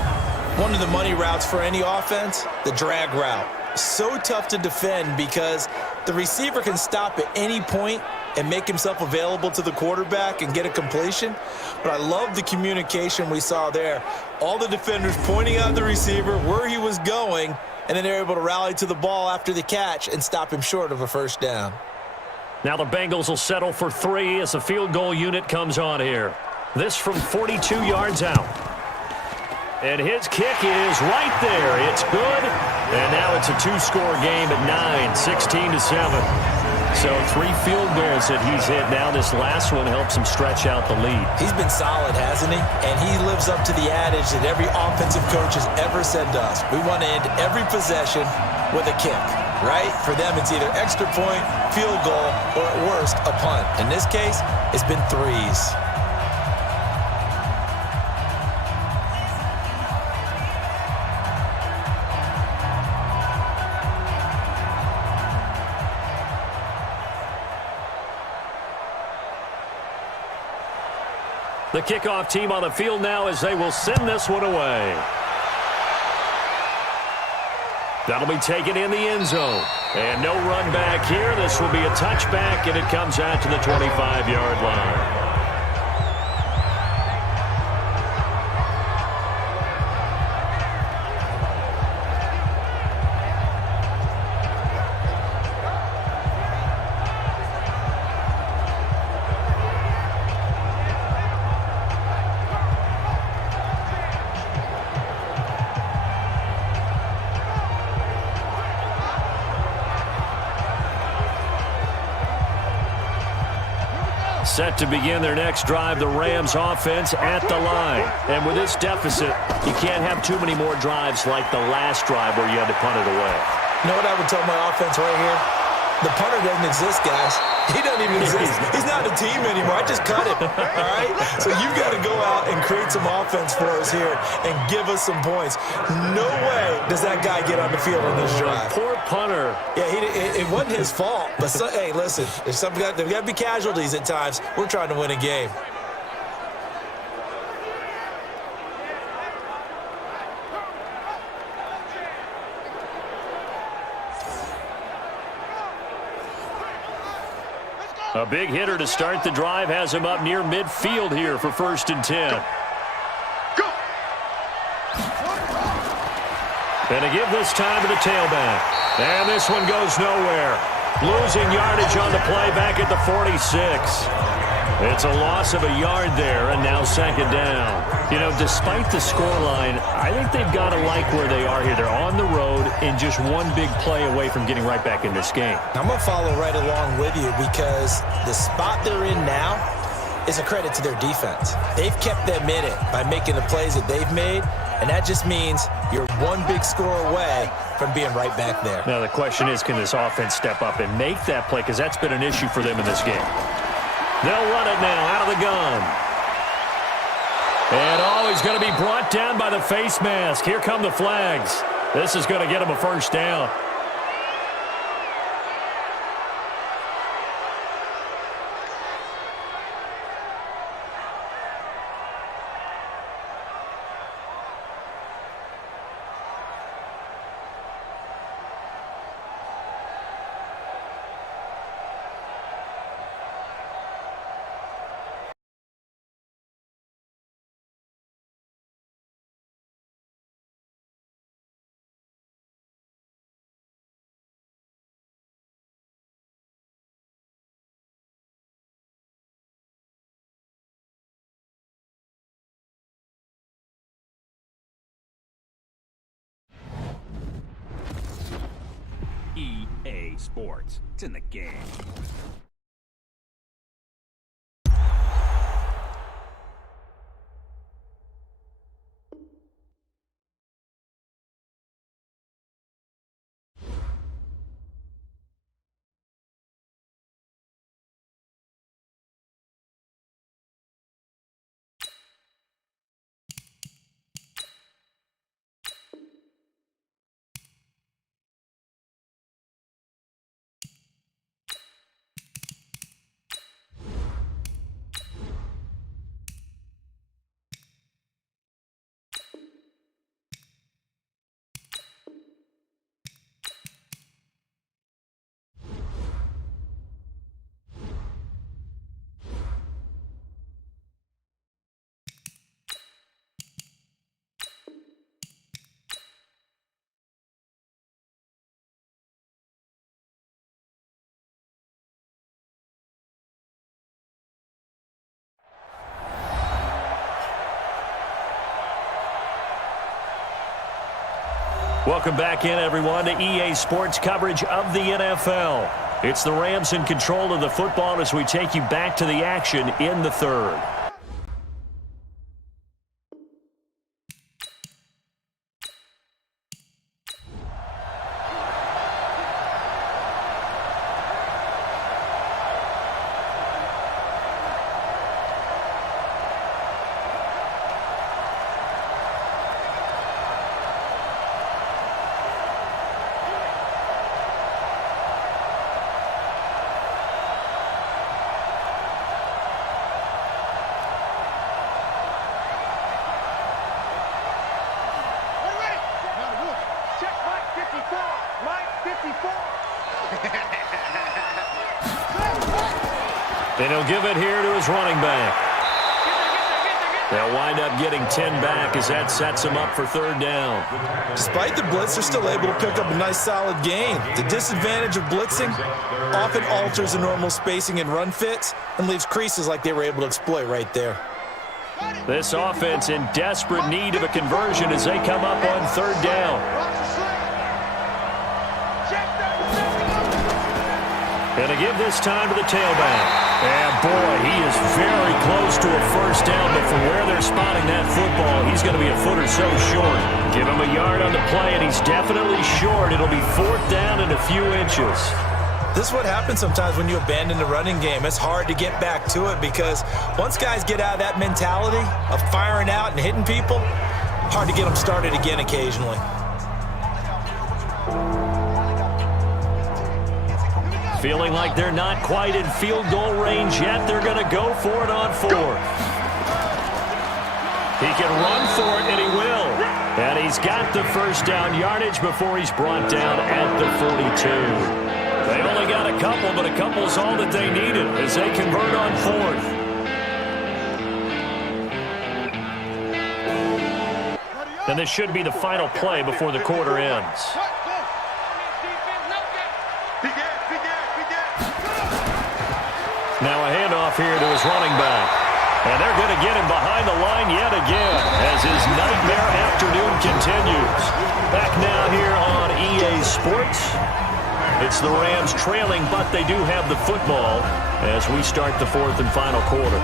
One of the money routes for any offense, the drag route. So tough to defend because the receiver can stop at any point and make himself available to the quarterback and get a completion. But I love the communication we saw there. All the defenders pointing out the receiver, where he was going, and then they're able to rally to the ball after the catch and stop him short of a first down. Now the Bengals will settle for 3 as the field goal unit comes on here. This from 42 yards out. And his kick is right there. It's good. And now it's a 2-score game at 9, 16-7. So 3 field goals that he's hit. Now this last one helps him stretch out the lead. He's been solid, hasn't he? And he lives up to the adage that every offensive coach has ever said to us. We want to end every possession with a kick, right? For them, it's either extra point, field goal, or at worst, a punt. In this case, it's been 3s. The kickoff team on the field now as they will send this one away. That'll be taken in the end zone. And no run back here. This will be a touchback, and it comes out to the 25-yard line. Set to begin their next drive, the Rams offense at the line. And with this deficit, you can't have too many more drives like the last drive where you had to punt it away. You know what I would tell my offense right here? The punter doesn't exist, guys. He doesn't even exist. He's not a team anymore. I just cut him, all right? So you've got to go out and create some offense for us here and give us some points. No way does that guy get on the field on this drive. Poor punter. Yeah, it wasn't his fault. But, hey, listen, there's got to be casualties at times. We're trying to win a game. A big hitter to start the drive has him up near midfield here for 1st and 10. Go. And to give this time to the tailback. And this one goes nowhere. Losing yardage on the play back at the 46. It's a loss of a yard there, and now 2nd down. You know, despite the scoreline, I think they've got to like where they are here. They're on the road and just one big play away from getting right back in this game. I'm going to follow right along with you because the spot they're in now is a credit to their defense. They've kept them in it by making the plays that they've made, and that just means you're one big score away from being right back there. Now the question is, can this offense step up and make that play? Because that's been an issue for them in this game. They'll run it now out of the gun. And he's going to be brought down by the face mask. Here come the flags. This is going to get him a first down. EA Sports. It's in the game. Welcome back in, everyone, to EA Sports coverage of the NFL. It's the Rams in control of the football as we take you back to the action in the third. And he'll give it here to his running back. They'll wind up getting 10 back as that sets him up for third down. Despite the blitz, they're still able to pick up a nice solid gain. The disadvantage of blitzing often alters the normal spacing and run fits and leaves creases like they were able to exploit right there. This offense in desperate need of a conversion as they come up on third down. And to give this time to the tailback. And, boy, he is very close to a first down, but from where they're spotting that football, he's going to be a foot or so short. Give him a yard on the play, and he's definitely short. It'll be fourth down and a few inches. This is what happens sometimes when you abandon the running game. It's hard to get back to it because once guys get out of that mentality of firing out and hitting people, hard to get them started again occasionally. Feeling like they're not quite in field goal range yet. They're going to go for it on fourth. He can run for it, and he will. And he's got the first down yardage before he's brought down at the 42. They only got a couple, but a couple's all that they needed as they convert on fourth. And this should be the final play before the quarter ends. Now a handoff here to his running back. And they're going to get him behind the line yet again as his nightmare afternoon continues. Back now here on EA Sports. It's the Rams trailing, but they do have the football as we start the fourth and final quarter.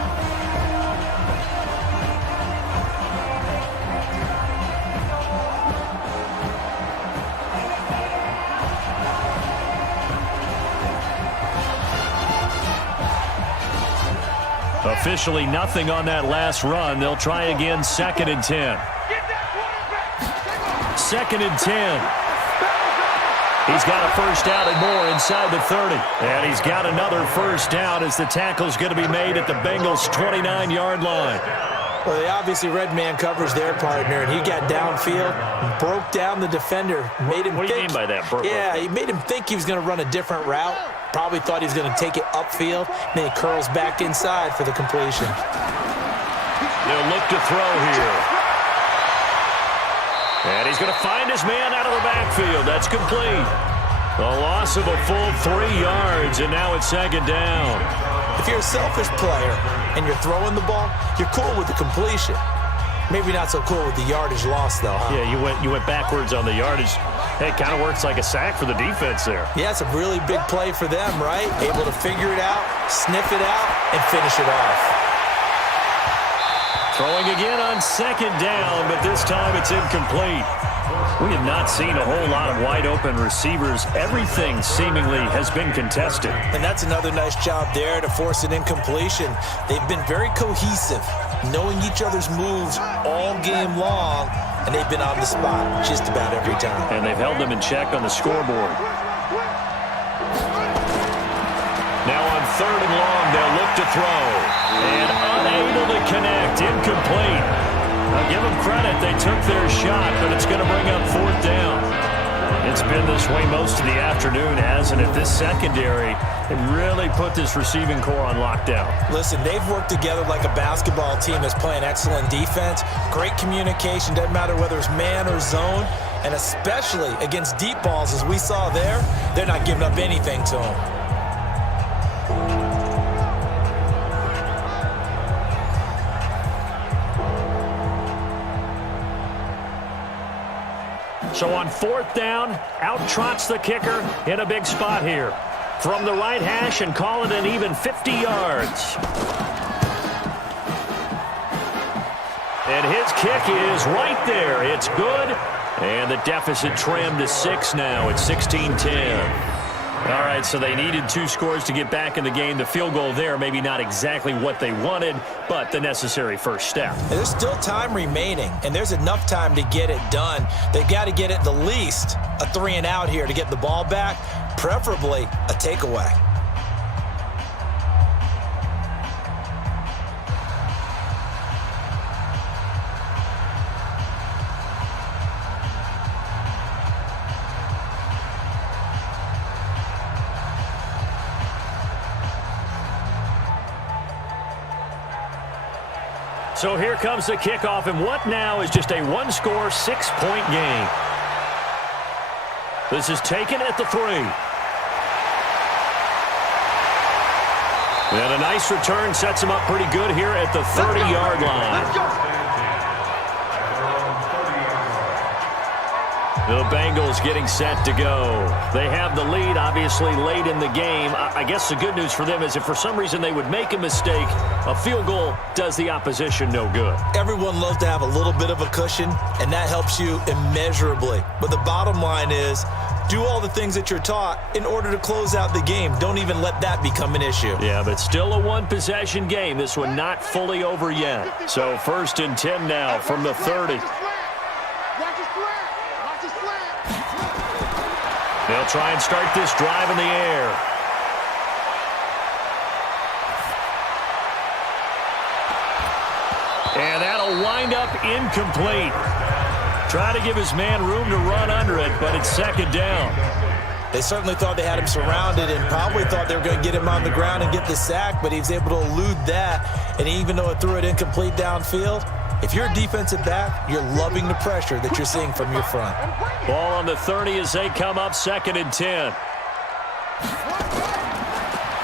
Officially nothing on that last run. They'll try again, 2nd and 10. 2nd and 10. He's got a first down and more inside the 30. And he's got another first down as the tackle's going to be made at the Bengals' 29-yard line. Well, they obviously red man covers their partner, and he got downfield, broke down the defender, made him What do you mean by that? He made him think he was going to run a different route. Probably thought he was going to take it upfield, then he curls back inside for the completion. They'll look to throw here. And he's going to find his man out of the backfield. That's complete. A loss of a full 3 yards, and now it's 2nd down. If you're a selfish player and you're throwing the ball, you're cool with the completion. Maybe not so cool with the yardage loss, though, huh? Yeah, you went backwards on the yardage. Hey, it kind of works like a sack for the defense there. Yeah, it's a really big play for them, right? Able to figure it out, sniff it out, and finish it off. Throwing again on second down, but this time it's incomplete. We have not seen a whole lot of wide-open receivers. Everything seemingly has been contested. And that's another nice job there to force an incompletion. They've been very cohesive, knowing each other's moves all game long, and they've been on the spot just about every time. And they've held them in check on the scoreboard. Now on third and long, they'll look to throw. And unable to connect, incomplete. Now give them credit, they took their shot, but it's going to bring up fourth down. It's been this way most of the afternoon, hasn't it? This secondary, it really put this receiving core on lockdown. Listen, they've worked together like a basketball team that's playing excellent defense. Great communication, doesn't matter whether it's man or zone. And especially against deep balls, as we saw there, they're not giving up anything to them. So on fourth down, out trots the kicker in a big spot here. From the right hash and call it an even 50 yards. And his kick is right there. It's good. And the deficit trimmed to 6 now. It's 16-10. All right, so they needed 2 scores to get back in the game. The field goal there, maybe not exactly what they wanted, but the necessary first step. There's still time remaining, and there's enough time to get it done. They've got to get at the least a 3 and out here to get the ball back, preferably a takeaway. So here comes the kickoff, and what now is just a one-score, 6-point game. This is taken at the 3. And a nice return sets him up pretty good here at the 30-yard line. Let's go. The Bengals getting set to go. They have the lead, obviously, late in the game. I guess the good news for them is if for some reason they would make a mistake, a field goal does the opposition no good. Everyone loves to have a little bit of a cushion, and that helps you immeasurably. But the bottom line is, do all the things that you're taught in order to close out the game. Don't even let that become an issue. Yeah, but still a one-possession game. This one not fully over yet. So 1st and 10 now from the 30. They'll try and start this drive in the air. And that'll wind up incomplete. Try to give his man room to run under it, but it's 2nd down. They certainly thought they had him surrounded and probably thought they were going to get him on the ground and get the sack, but he was able to elude that. And even though it threw it incomplete downfield, if you're a defensive back, you're loving the pressure that you're seeing from your front. Ball on the 30 as they come up 2nd and 10.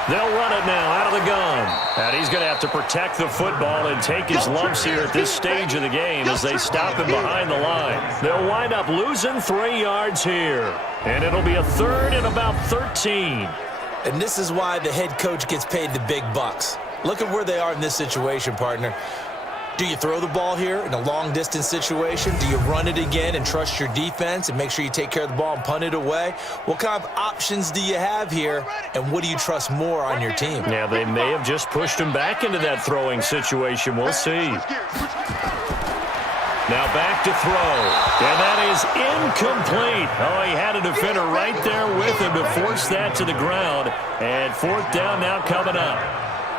They'll run it now out of the gun. And he's going to have to protect the football and take his lumps here at this stage of the game as they stop him behind the line. They'll wind up losing 3 yards here. And it'll be a 3rd and about 13. And this is why the head coach gets paid the big bucks. Look at where they are in this situation, partner. Do you throw the ball here in a long-distance situation? Do you run it again and trust your defense and make sure you take care of the ball and punt it away? What kind of options do you have here, and what do you trust more on your team? Yeah, they may have just pushed him back into that throwing situation. We'll see. Now back to throw. And that is incomplete. Oh, he had a defender right there with him to force that to the ground. And 4th down now coming up.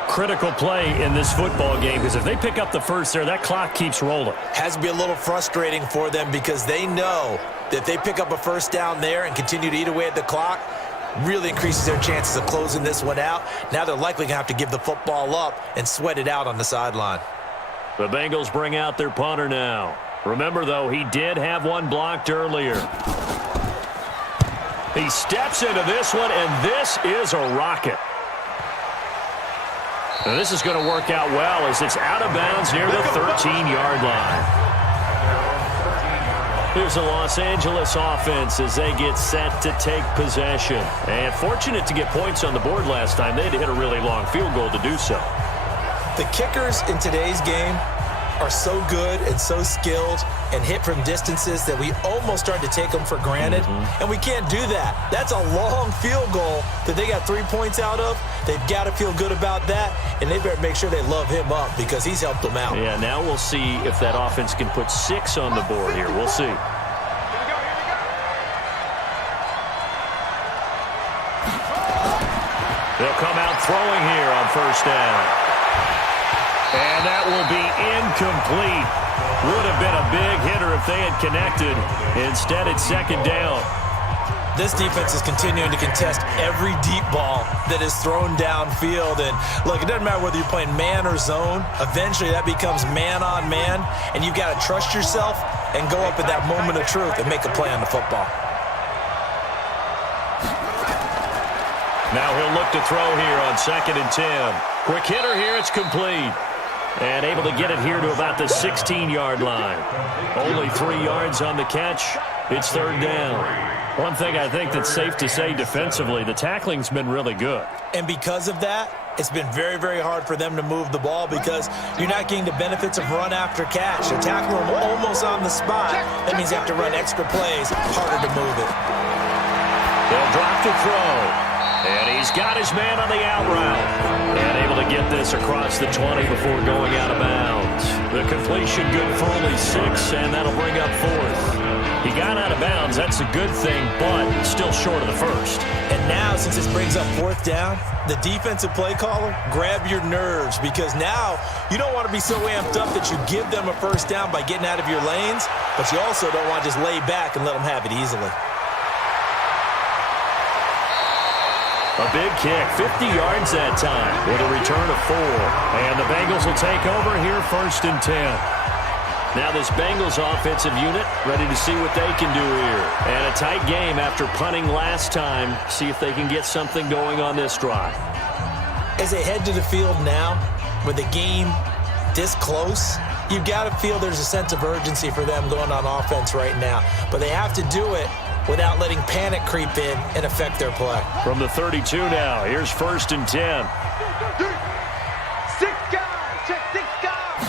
Critical play in this football game because if they pick up the first there, that clock keeps rolling. Has to be a little frustrating for them because they know that if they pick up a 1st down there and continue to eat away at the clock, really increases their chances of closing this one out. Now they're likely going to have to give the football up and sweat it out on the sideline. The Bengals bring out their punter now. Remember, though, he did have one blocked earlier. He steps into this one, and this is a rocket. And this is going to work out well as it's out of bounds near the 13-yard line. Here's the Los Angeles offense as they get set to take possession. And fortunate to get points on the board last time. They had to hit a really long field goal to do so. The kickers in today's game are so good and so skilled and hit from distances that we almost start to take them for granted. And we can't do that. That's a long field goal that they got 3 points out of. They've got to feel good about that, and they better make sure they love him up because he's helped them out. Yeah, now we'll see if that offense can put 6 on the board here. We'll see. They'll come out throwing here on first down. And that will be incomplete. Would have been a big hitter if they had connected. Instead, it's second down. This defense is continuing to contest every deep ball that is thrown downfield. And, look, it doesn't matter whether you're playing man or zone. Eventually, that becomes man on man. And you've got to trust yourself and go up at that moment of truth and make a play on the football. Now he'll look to throw here on 2nd and 10. Quick hitter here. It's complete. And able to get it here to about the 16-yard line. Only 3 yards on the catch. It's third down. One thing I think that's safe to say defensively, the tackling's been really good. And because of that, it's been very, very hard for them to move the ball because you're not getting the benefits of run after catch. They're tackling them almost on the spot. That means you have to run extra plays, harder to move it. They'll drop to throw. And he's got his man on the out route. And able to get this across the 20 before going out of bounds. The completion good for only 6, and that'll bring up 4th. He got out of bounds. That's a good thing, but still short of the first. And now, since this brings up 4th down, the defensive play caller, grab your nerves because now you don't want to be so amped up that you give them a first down by getting out of your lanes, but you also don't want to just lay back and let them have it easily. A big kick, 50 yards that time with a return of 4. And the Bengals will take over here 1st and 10. Now this Bengals offensive unit ready to see what they can do here. And a tight game after punting last time. See if they can get something going on this drive. As they head to the field now, with the game this close, you've got to feel there's a sense of urgency for them going on offense right now. But they have to do it without letting panic creep in and affect their play. From the 32 now, here's 1st and 10. 6 guys, check 6 guys.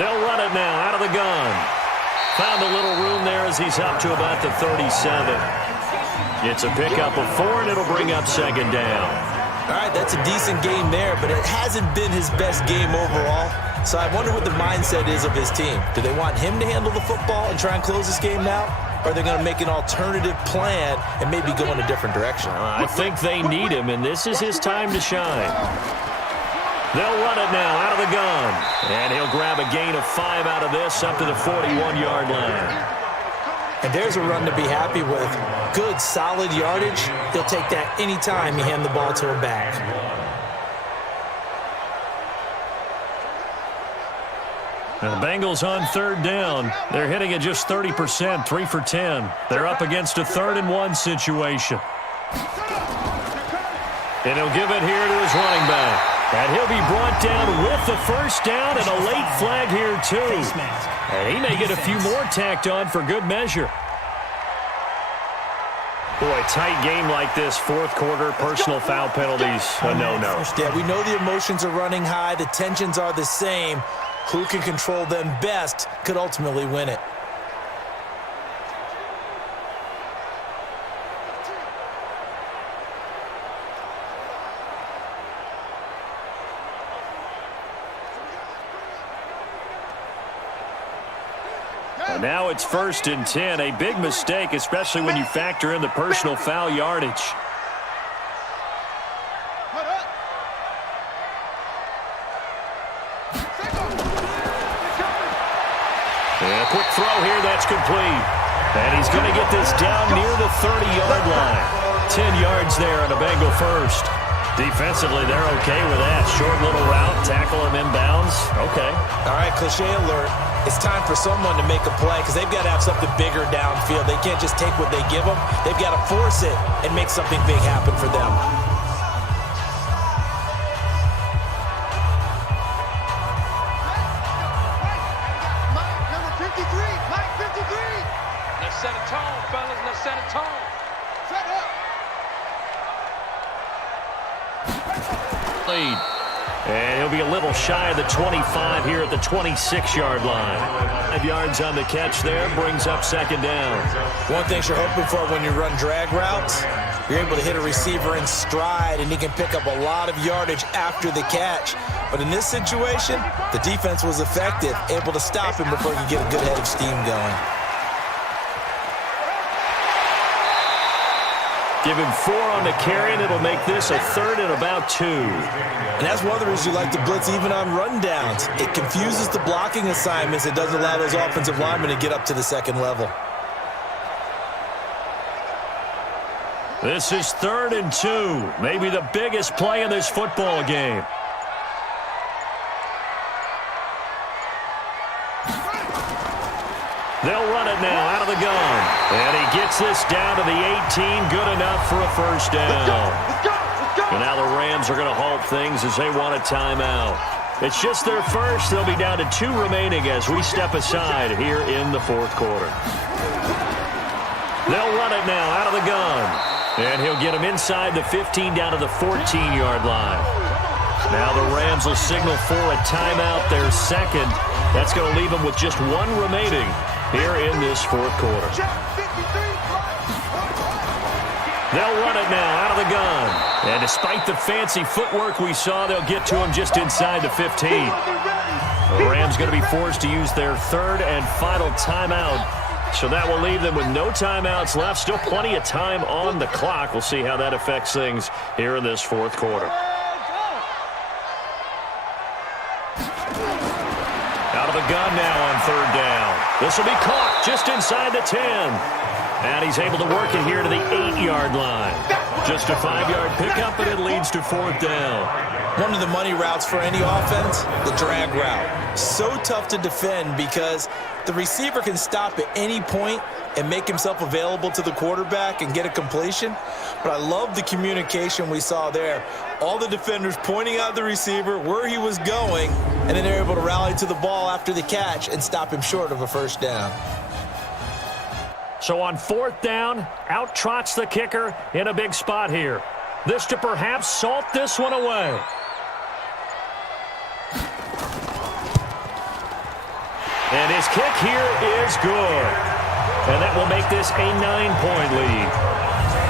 They'll run it now out of the gun. Found a little room there as he's up to about the 37. It's a pickup of 4, and it'll bring up 2nd down. All right, that's a decent game there, but it hasn't been his best game overall. So I wonder what the mindset is of his team. Do they want him to handle the football and try and close this game out? Or are they going to make an alternative plan and maybe go in a different direction? I think they need him, and this is his time to shine. They'll run it now out of the gun. And he'll grab a gain of 5 out of this up to the 41-yard line. And there's a run to be happy with. Good, solid yardage. He'll take that anytime you hand the ball to him back. And the Bengals on 3rd down. They're hitting at just 30%, 3 for 10. They're up against a 3rd and 1 situation. And he'll give it here to his running back. And he'll be brought down with the first down and a late flag here too. And he may get a few more tacked on for good measure. Boy, tight game like this, 4th quarter, personal foul penalties, a no-no. Yeah, we know the emotions are running high. The tensions are the same. Who can control them best could ultimately win it. And now it's 1st and 10. A big mistake, especially when you factor in the personal foul yardage. And a quick throw here, that's complete. And he's going to get this down near the 30-yard line. 10 yards there on a Bengal first. Defensively, they're okay with that. Short little route, tackle him inbounds. Okay. All right, cliche alert. It's time for someone to make a play because they've got to have something bigger downfield. They can't just take what they give them. They've got to force it and make something big happen for them. lead. And he'll be a little shy of the 25 here at the 26-yard line. 5 yards on the catch there, brings up second down. One thing you're hoping for when you run drag routes, you're able to hit a receiver in stride, and he can pick up a lot of yardage after the catch. But in this situation, the defense was effective, able to stop him before he could get a good head of steam going. Give him 4 on the carry, and it'll make this a 3rd and about 2. And that's one of the reasons you like to blitz even on rundowns. It confuses the blocking assignments. It doesn't allow those offensive linemen to get up to the second level. This is 3rd and 2, maybe the biggest play in this football game. They'll run it now out of the gun. And he gets this down to the 18. Good enough for a first down. And now the Rams are going to halt things as they want a timeout. It's just their first. They'll be down to 2 remaining as we step aside here in the fourth quarter. They'll run it now out of the gun. And he'll get him inside the 15 down to the 14-yard line. Now the Rams will signal for a timeout, their second. That's going to leave them with just 1 remaining here in this fourth quarter. They'll run it now out of the gun. And despite the fancy footwork we saw, they'll get to him just inside the 15. The Rams going to be forced to use their 3rd and final timeout. So that will leave them with no timeouts left. Still plenty of time on the clock. We'll see how that affects things here in this fourth quarter. Out of the gun now on 3rd down. This will be caught just inside the 10. And he's able to work it here to the 8-yard line. Just a 5-yard pickup, and it leads to 4th down. One of the money routes for any offense, the drag route. So tough to defend because the receiver can stop at any point and make himself available to the quarterback and get a completion. But I love the communication we saw there. All the defenders pointing out the receiver, where he was going, and then they're able to rally to the ball after the catch and stop him short of a first down. So on 4th down, out trots the kicker in a big spot here. This to perhaps salt this one away. And his kick here is good. And that will make this a 9-point lead.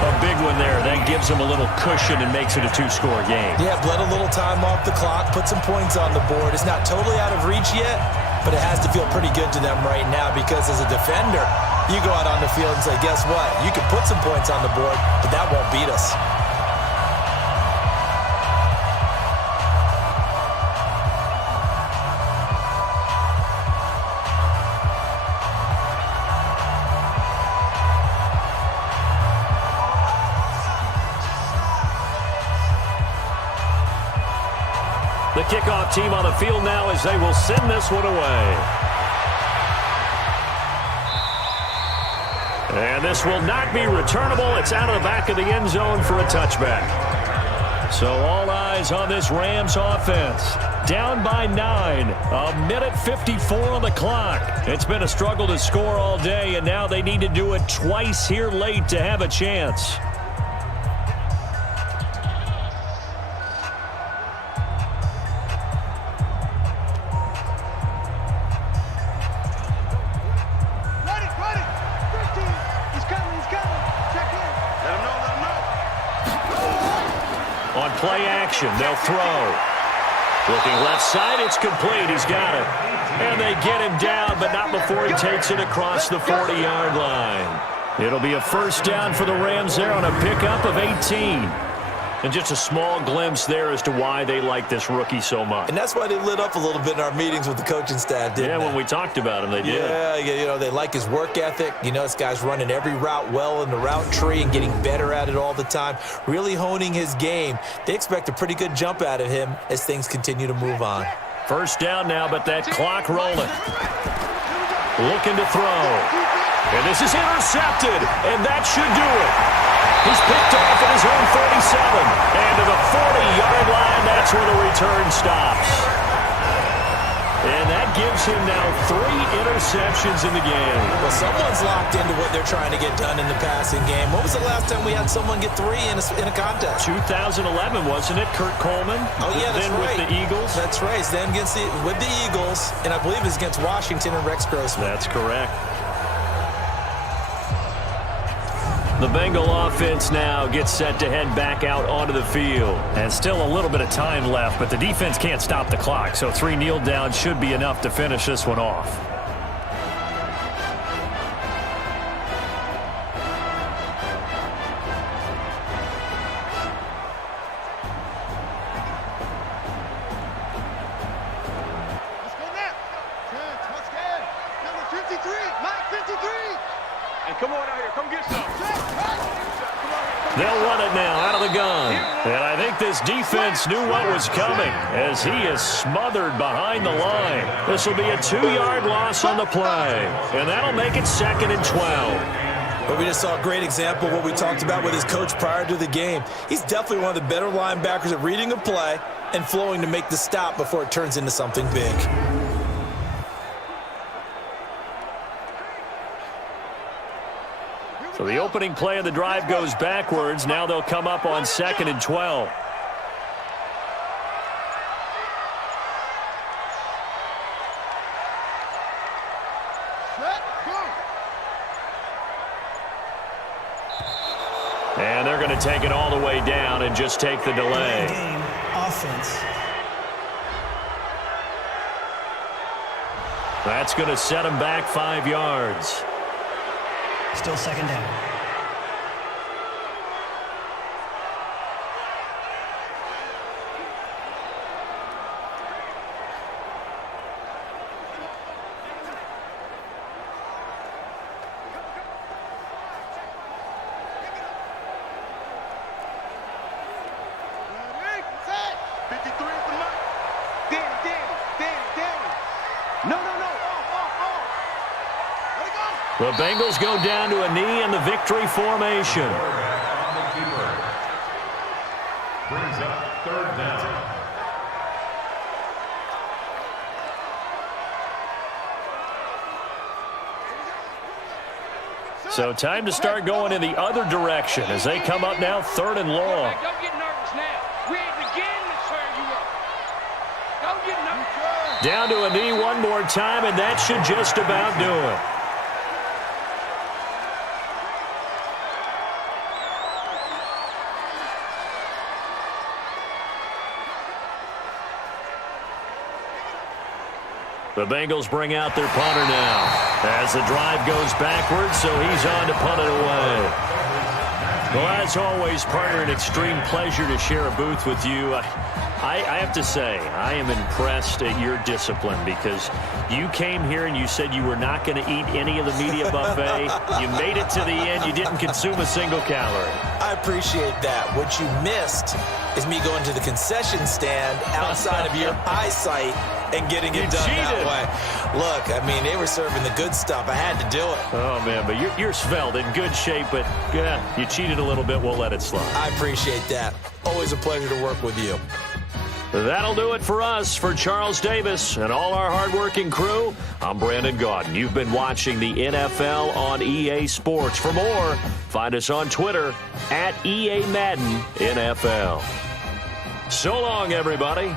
A big one there. That gives him a little cushion and makes it a 2-score game. Yeah, bled a little time off the clock, put some points on the board. It's not totally out of reach yet, but it has to feel pretty good to them right now because as a defender, you go out on the field and say, guess what? You can put some points on the board, but that won't beat us. The kickoff team on the field now as they will send this one away. And this will not be returnable. It's out of the back of the end zone for a touchback. So all eyes on this Rams offense. Down by 9. A minute 54 on the clock. It's been a struggle to score all day, and now they need to do it twice here late to have a chance. Play action. They'll throw. Looking left side. It's complete. He's got it. And they get him down, but not before he takes it across the 40-yard line. It'll be a first down for the Rams there on a pickup of 18. And just a small glimpse there as to why they like this rookie so much. And that's why they lit up a little bit in our meetings with the coaching staff, didn't they? Yeah, when we talked about him, they did. Yeah, you know, they like his work ethic. You know, this guy's running every route well in the route tree and getting better at it all the time, really honing his game. They expect a pretty good jump out of him as things continue to move on. First down now, but that clock rolling. Looking to throw. And this is intercepted, and that should do it. He's picked off at his own 47. And to the 40-yard line, that's where the return stops. And that gives him now 3 interceptions in the game. Well, someone's locked into what they're trying to get done in the passing game. When was the last time we had someone get 3 in a contest? 2011, wasn't it? Kurt Coleman? Oh, yeah, that's then right. with the Eagles? That's right. Then with the Eagles, and I believe it's against Washington and Rex Grossman. That's correct. The Bengal offense now gets set to head back out onto the field. And still a little bit of time left, but the defense can't stop the clock, so 3 kneel downs should be enough to finish this one off. Let's go now. Touchdown. Number 53. Mike 53. Hey, come on out here. Come get some. They'll run it now out of the gun. And I think this defense knew what was coming as he is smothered behind the line. This will be a 2-yard loss on the play. And that'll make it 2nd and 12. But we just saw a great example of what we talked about with his coach prior to the game. He's definitely one of the better linebackers at reading a play and flowing to make the stop before it turns into something big. So the opening play of the drive goes backwards. Now they'll come up on 2nd and 12. Set, go. And they're going to take it all the way down and just take the delay. Game offense. That's going to set them back 5 yards. Still 2nd down. Ready, set. 53 for Mike. Danny. No. Off. Let it go. The Bengals go down to a knee in the victory formation. Brings up 3rd down. So time to start going in the other direction as they come up now 3rd and long. Don't get nervous now. We ain't beginning to turn you up. Don't get nervous. Down to a knee one more time, and that should just about do it. The Bengals bring out their punter now as the drive goes backwards, so he's on to punt it away. Well, as always, partner, an extreme pleasure to share a booth with you. I have to say, I am impressed at your discipline because you came here and you said you were not going to eat any of the media buffet. You made it to the end. You didn't consume a single calorie. I appreciate that. What you missed is me going to the concession stand outside of your eyesight and getting it done that way. Look, I mean, they were serving the good stuff. I had to do it. Oh, man, but you're svelte, in good shape, but yeah, you cheated a little bit. We'll let it slide. I appreciate that. Always a pleasure to work with you. That'll do it for us. For Charles Davis and all our hardworking crew, I'm Brandon Gaudin. You've been watching the NFL on EA Sports. For more, find us on Twitter @EA Madden NFL. So long, everybody.